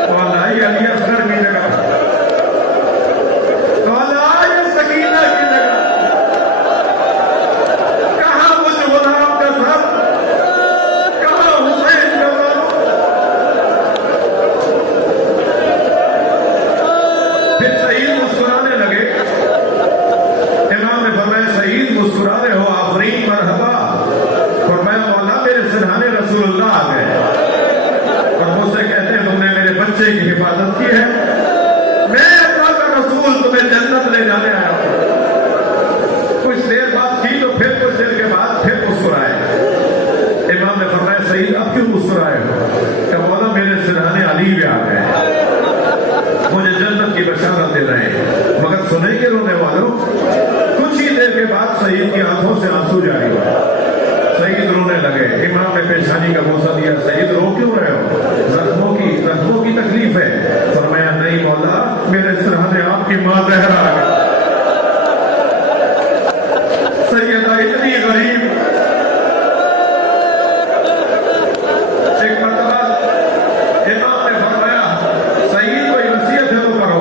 مولا یہ علی اصغر کی جگہ ہے, مولا یہ سکینہ کی جگہ, کہاں مجھ غلام کا سر, کہاں حسین کا سر. پھر سعید مسکرانے لگے. امام نے فرمایا سعید مسکرا رہے ہو, آفرین مرحبا. فرمایا مولا میرے سرہانے رسول اللہ آ گئے اور مجھ سے کہتے ہیں تم نے میرے بچے کی حفاظت کی ہے, میں اللہ کا رسول تمہیں جنت لے جانے آیا ہوں. کچھ دیر بات کی تو پھر کچھ دیر کے بعد پھر مسکرائے. امام نے فرمایا سعید اب کیوں مسکرائے ہو؟ کہ مولا میرے سرہانے علی بھی آ گئے, مجھے جنت کی بشارت دے رہے ہیں. مگر سنیں گے رونے والوں, کچھ ہی دیر کے بعد سعید کی آنکھوں سے آنسو جاری ہوئے. سعید رونے لگے. امام نے پیشانی کا بوسہ دیا, سعید رو کیوں رہے ہو؟ زخموں کی تکلیف ہے. فرمایا نہیں مولا, میرے سرہانے آپ کی ماں زہرا آ گئی. سیدہ اتنی غریب. ایک مرتبہ امام نے فرمایا سعید کوئی وصیت ہے تو کرو,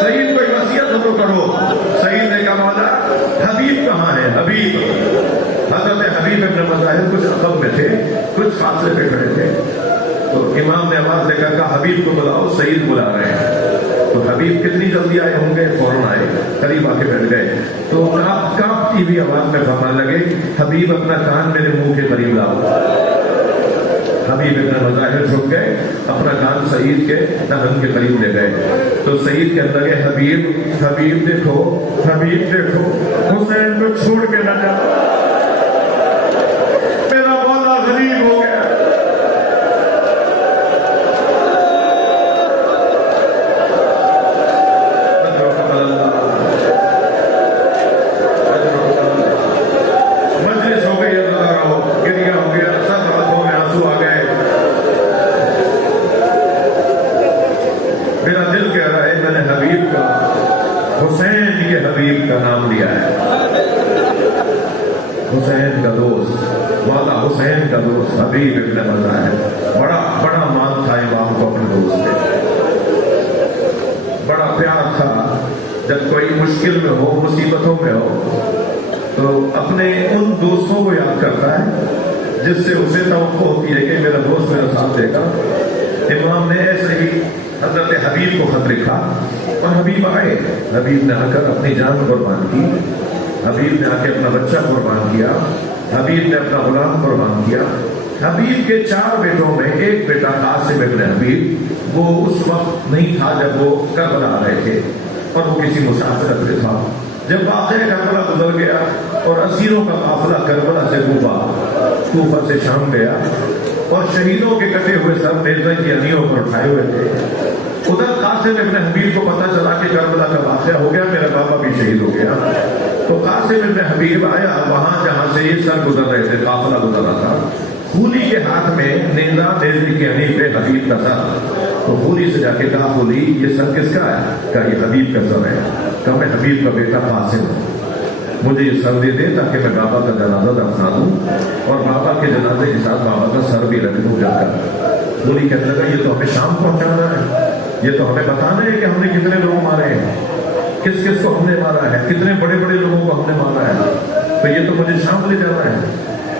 سعید کوئی وصیت ہے تو کرو. سعید نے کہا مولا حبیب کہاں ہے؟ حبیب. حضرت حبیب ابن مظاہر کچھ عقب میں تھے, کچھ فاصلے پہ کھڑے تھے. تو امام نے آواز دے کر کہا حبیب کو بلاؤ, سعید بلا رہے ہیں. تو حبیب کتنی جلدی آئے ہوں گے, فوراً آئے, قریب آ کے بیٹھ گئے. تو آپ کانپتی ہوئی آواز میں فرمانے لگے حبیب اپنا کان میرے منہ کے قریب لاؤ. حبیب ابن مظاہر جھک گئے, اپنا کان سعید کے دہن کے قریب لے گئے. تو سعید کے اندر گئے حبیب دیکھو, حبیب دیکھو, حسین کو چھوڑ کے نہ جاؤ, میرا مولا غریب ہو گیا. مجلس ہو گئی, گریا ہو گیا, سب آنکھوں میں آنسو آ گئے. میرا دل کہہ رہا ہے میں نے حبیب کا, حسین کے حبیب کا نام لیا ہے. حسین کا دوست, مولا حسین کا دوست حبیب ابن مظاہر. بڑا مان تھا امام کو اپنے دوست پہ, بڑا پیار تھا. جب کوئی مشکل میں ہو, مصیبتوں میں ہو, تو اپنے ان دوستوں کو یاد کرتا ہے جس سے اسے توقع ہوتی ہے کہ میرا دوست میرا ساتھ دے گا. امام نے ایسے ہی حضرت حبیب کو خط لکھا اور حبیب آئے. حبیب نے آ کر اپنی جان قربان کی, حبیب نے آ کے اپنا بچہ قربان کیا, حبیب نے اپنا غلام قربان کیا. حبیب کے 4 بیٹوں میں ایک بیٹا قاسم ابن حبیب, وہ اس وقت نہیں تھا جب وہ کربلا آ رہے تھے, اور وہ کسی مسافرت میں تھا. جب واقعہ کربلا گزر گیا اور اسیروں کا قافلہ کربلا سے کوفہ سے شام گیا, اور شہیدوں کے کٹے ہوئے سر نیزے کی انیوں پر اٹھائے ہوئے تھے. ادھر قاسم ابن حبیب کو پتا چلا کہ کربلا کا واقعہ ہو گیا, میرا بابا بھی شہید ہو گیا. تو قاسم ابن حبیب آیا وہاں جہاں سے یہ سر گزر رہے تھے, قافلہ گزر رہا تھا. خولی کے ہاتھ میں نیزے کی انی پہ حبیب کا سر. تو خولی سے جا کے کہا خولی یہ سر کس کا ہے؟ کہا یہ حبیب کا سر ہے. کہا میں حبیب کا بیٹا قاسم ہوں, مجھے یہ سر دے دے تاکہ میں بابا کا جنازہ دفنا دوں اور بابا بابا کے جنازے کے ساتھ بابا کا سر بھی رکھ دوں جا کر. پوری کہنے لگا یہ تو ہمیں شام پہنچانا ہے, یہ تو ہمیں بتانا ہے کہ ہم نے کتنے لوگ مارے ہیں, کس کس کو ہم نے مارا ہے, کتنے بڑے بڑے لوگوں کو ہم نے مارا ہے, تو یہ تو مجھے شام لے جانا ہے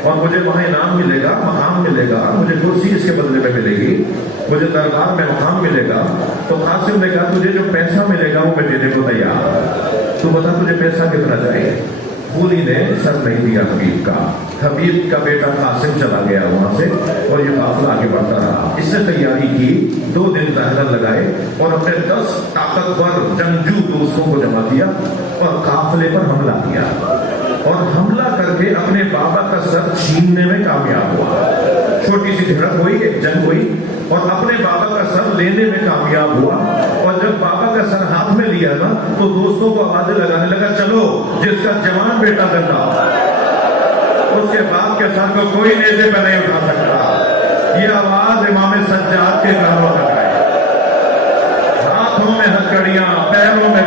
اور مجھے وہاں انعام ملے گا, مقام ملے گا, مجھے کرسی اس کے بدلے میں ملے گی, مجھے دربار میں مقام ملے گا. تو قاسم نے کہا تجھے جو پیسہ ملے گا وہ میں دینے کو تیار, تو بتا تجھے پیسہ کتنا چاہیے. پوری نے سر نہیں دیا حبیب کا. حبیب کا بیٹا قاسم چلا گیا وہاں سے اور یہ قافلہ آگے بڑھتا رہا. اس نے تیاری کی, 2 دن ظاہرہ لگائے اور اپنے 10 طاقتور جنگجو دوستوں کو جمع کیا اور قافلے پر حملہ کیا اور حملہ کر کے اپنے بابا کا سر چھیننے میں کامیاب ہوا. چھوٹی سی جھڑپ ہوئی, ایک جنگ ہوئی اور اپنے بابا کا سر لینے میں کامیاب ہوا. اور جب بابا کا سر ہاتھ میں لیا نا تو دوستوں کو آوازیں لگانے لگا, چلو جس کا جوان بیٹا زندہ اس کے باپ کے سر کو کوئی نیزے پہ نہیں اٹھا سکتا. یہ آواز امام سجاد کے کانوں تک آئی. ہاتھوں میں ہتھکڑیاں, پیروں میں